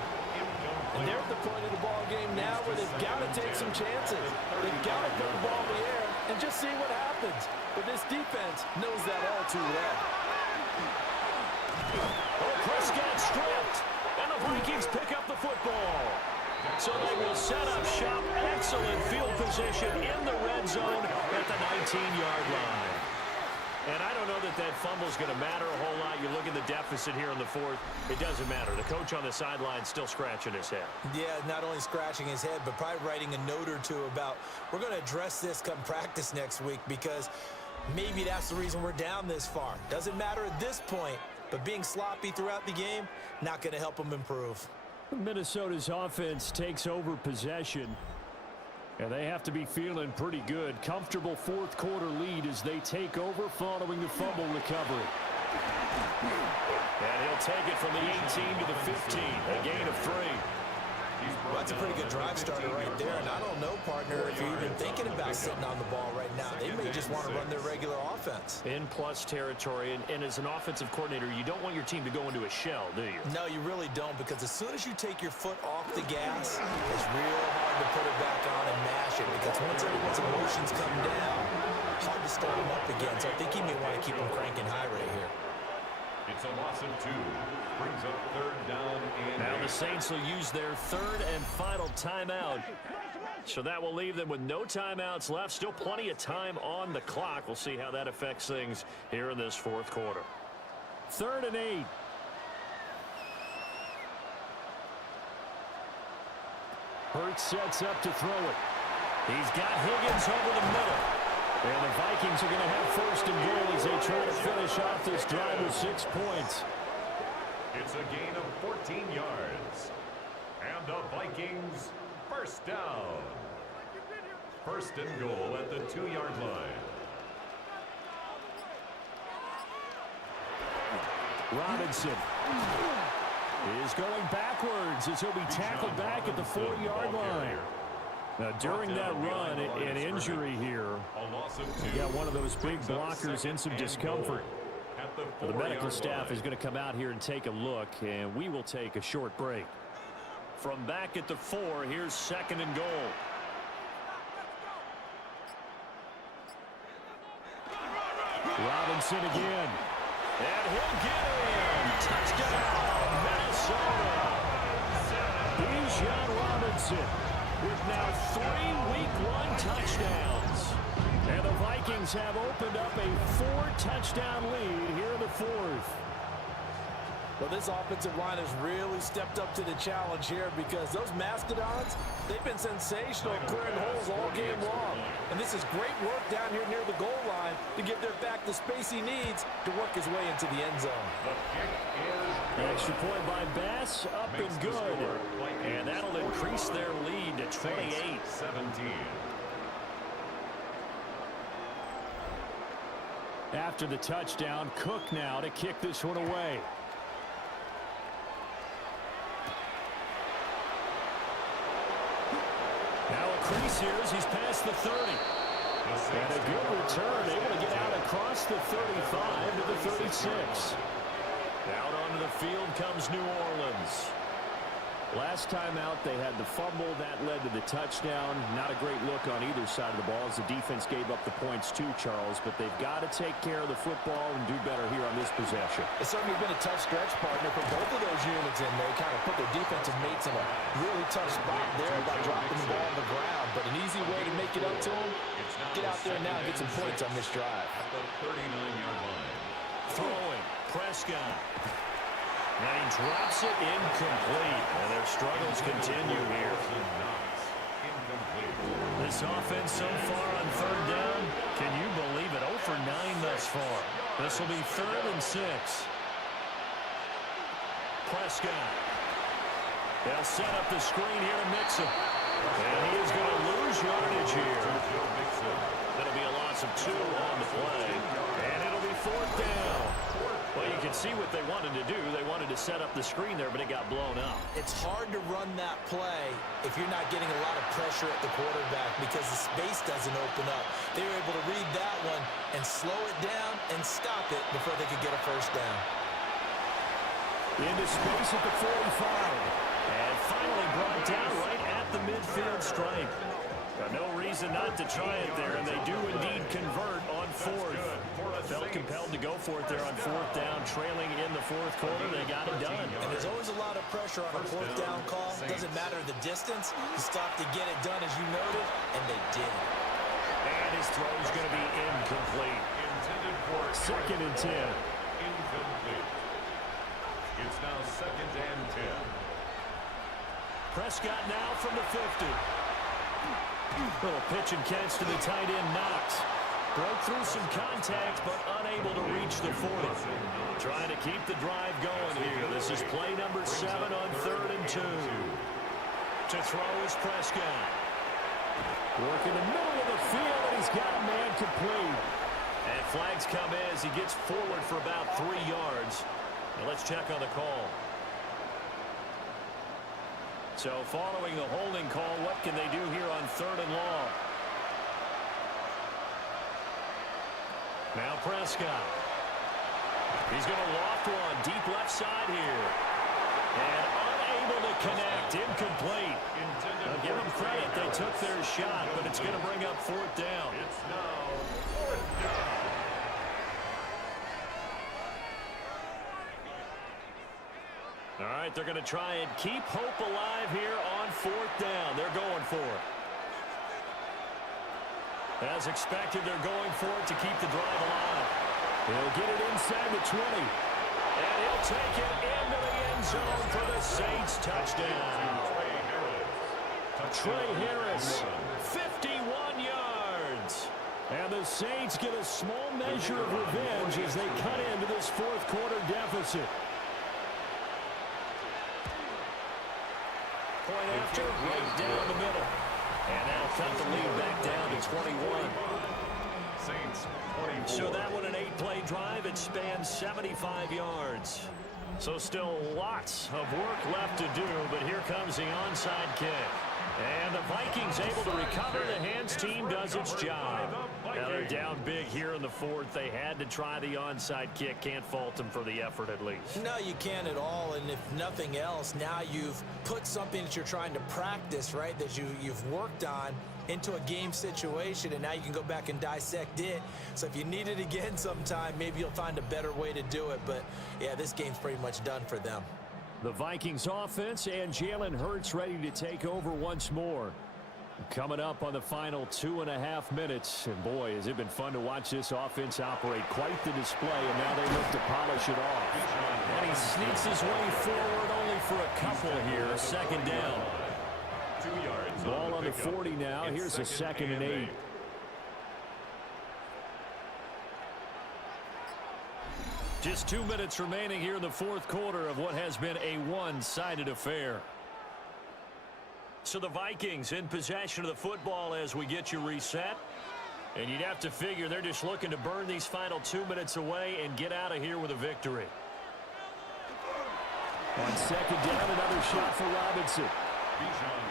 And they're at the point of the ball game now where they've got to take some chances. They've got to put the ball in the air and just see what happens. But this defense knows that all too well. Oh, Prescott stripped. And the Vikings pick up the football. So they will set up shop. Excellent field position in the red zone at the 19-yard line. And I don't know that that fumble is going to matter a whole lot. You look at the deficit here in the 4th. It doesn't matter. The coach on the sideline still scratching his head. Yeah, not only scratching his head, but probably writing a note or two about we're going to address this come practice next week because maybe that's the reason we're down this far. Doesn't matter at this point, but being sloppy throughout the game, not going to help them improve. Minnesota's offense takes over possession. And they have to be feeling pretty good. Comfortable 4th quarter lead as they take over following the fumble recovery. And he'll take it from the 18 to the 15, a gain of 3. Well, that's a pretty good drive starter right there. And I don't know, partner, if you're even thinking about sitting on the ball right now. They may just want to run their regular offense. In plus territory. And as an offensive coordinator, you don't want your team to go into a shell, do you? No, you really don't, because as soon as you take your foot off the gas, it's real hard to put it back on and mash it, because once everyone's emotions come down, hard to start them up again. So I think you may want to keep them cranking high right here. It's a loss of 2. Brings up 3rd down and Now the Saints will use their 3rd and final timeout. So that will leave them with no timeouts left. Still plenty of time on the clock. We'll see how that affects things here in this 4th quarter. 3rd and 8. Hurts sets up to throw it. He's got Higgins over the middle. And the Vikings are going to have 1st and goal as they try to finish off this drive with 6 points. it's a gain of 14 yards. And the Vikings, 1st down. 1st and goal at the 2-yard line. Robinson is going backwards as he'll be tackled back at the 4-yard line. Now, during that run, an injury here. You got one of those big blockers in some discomfort. The medical staff is going to come out here and take a look, and we will take a short break. From back at the 4, here's 2nd and goal. Robinson again. And he'll get in. Touchdown, Minnesota. Bijan Robinson with now 3 Week 1 touchdowns. And the Vikings have opened up a 4-touchdown lead here in the 4th. Well, this offensive line has really stepped up to the challenge here, because those Mastodons, they've been sensational clearing holes all game long. And this is great work down here near the goal line to give their back the space he needs to work his way into the end zone. Extra point by Bass, up and good. And that'll increase their lead to 28-17. After the touchdown, Cook now to kick this one away. Now a crease here as he's past the 30. And a good return, able to get out across the 35 to the 36. Out onto the field comes New Orleans. Last time out, they had the fumble. That led to the touchdown. Not a great look on either side of the ball as the defense gave up the points too, Charles. But they've got to take care of the football and do better here on this possession. It's certainly been a tough stretch, partner, for both of those units, and they kind of put their defensive mates in a really tough spot there by dropping the ball on the ground. But an easy way to make it up to them, get out there now and get some points on this drive. At the 39-yard line. Throwing, Prescott. And he drops it incomplete. And their struggles continue here. This offense so far on third down, can you believe it? 0 for 9 thus far. This will be 3rd and 6. Prescott. They'll set up the screen here to Mixon. And he is going to lose yardage here. That'll be a loss of 2 on the play. And it'll be 4th down. Well, you can see what they wanted to do. They wanted to set up the screen there, but it got blown up. It's hard to run that play if you're not getting a lot of pressure at the quarterback because the space doesn't open up. They were able to read that one and slow it down and stop it before they could get a first down. Into space at the 45. And finally brought down right at the midfield stripe. No reason not to try it there, and they do indeed convert on 4th. Felt compelled to go for it there on 4th down, trailing in the 4th quarter. They got it done. And there's always a lot of pressure on a 4th down call. Doesn't matter the distance. You stop to get it done, as you noted, and they did. And his throw is going to be incomplete. Intended for 2nd and 10. Incomplete. It's now 2nd and 10. Prescott now from the 50. Little pitch and catch to the tight end, Knox. Broke through some contact, but unable to reach the 40. Trying to keep the drive going here. This is play number 7 on 3rd and 2. To throw is Prescott. Work in the middle of the field, and he's got a man complete. And flags come in as he gets forward for about 3 yards. Now let's check on the call. So following the holding call, what can they do here on 3rd and long? Now Prescott. He's going to loft one deep left side here. And unable to connect. Incomplete. I'll give them credit. They took their shot, but it's going to bring up 4th down. It's now 4th down. All right, they're going to try and keep hope alive here on 4th down. They're going for it. As expected, they're going for it to keep the drive alive. He'll get it inside the 20. And he'll take it into the end zone for the Saints touchdown. Trey Harris, 51 yards. And the Saints get a small measure of revenge as they cut into this 4th quarter deficit. Point after, right down the middle. And now cut the lead back down to 21. Saints 24. So that one an 8-play drive. It spans 75 yards. So still lots of work left to do, but here comes the onside kick. And the Vikings able to recover. The hands team does its job. Now they're down big here in the 4th. They had to try the onside kick. Can't fault them for the effort at least. No, you can't at all. And if nothing else, now you've put something that you're trying to practice, right, that you've worked on into a game situation, and now you can go back and dissect it. So if you need it again sometime, maybe you'll find a better way to do it. But, yeah, this game's pretty much done for them. The Vikings offense and Jalen Hurts ready to take over once more. Coming up on the final 2.5 minutes. And boy, has it been fun to watch this offense operate. Quite the display, and now they look to polish it off. And he sneaks his way forward only for a couple here. 2nd down. 2 yards. Ball on the 40 now. Here's a 2nd and 8. Just 2 minutes remaining here in the 4th quarter of what has been a one-sided affair. So the Vikings in possession of the football as we get you reset. And you'd have to figure they're just looking to burn these final 2 minutes away and get out of here with a victory. On 2nd down, another shot for Robinson.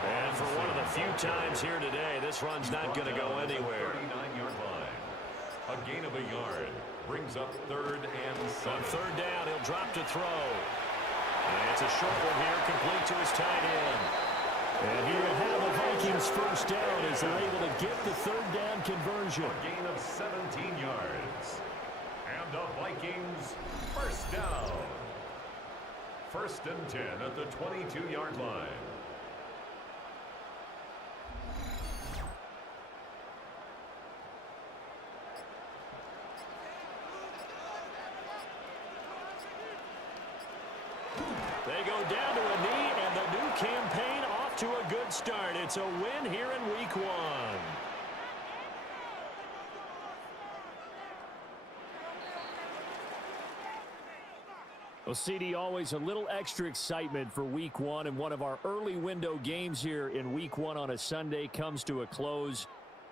And for one of the few times here today, this run's not going to go anywhere. 39-yard line. A gain of a yard brings up 3rd and 7. On 3rd down, he'll drop to throw. And it's a short one here, complete to his tight end. And here you have the Vikings first down as they're able to get the third down conversion. A gain of 17 yards. And the Vikings first down. 1st and 10 at the 22-yard line. They go down to a knee, and the new campaign off to a good start. It's a win here in Week 1. Well, CD, always a little extra excitement for Week 1, and one of our early window games here in Week 1 on a Sunday comes to a close.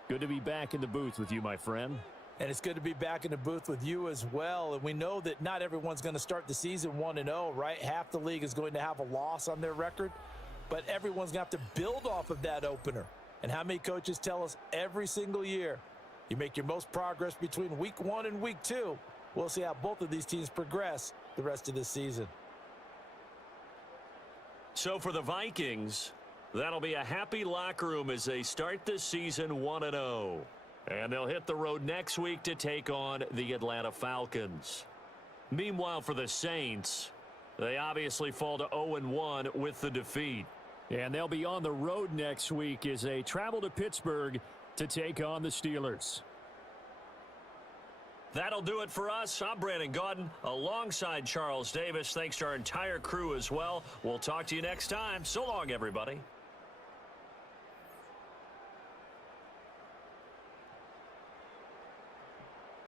Good to be back in the booth with you, my friend. And it's good to be back in the booth with you as well. And we know that not everyone's going to start the season 1-0, right? Half the league is going to have a loss on their record, but everyone's going to have to build off of that opener. And how many coaches tell us every single year, you make your most progress between Week 1 and Week 2. We'll see how both of these teams progress the rest of this season. So for the Vikings, that'll be a happy locker room as they start this season 1-0. And they'll hit the road next week to take on the Atlanta Falcons. Meanwhile, for the Saints, they obviously fall to 0-1 with the defeat. And they'll be on the road next week as they travel to Pittsburgh to take on the Steelers. That'll do it for us. I'm Brandon Gaudin alongside Charles Davis. Thanks to our entire crew as well. We'll talk to you next time. So long, everybody.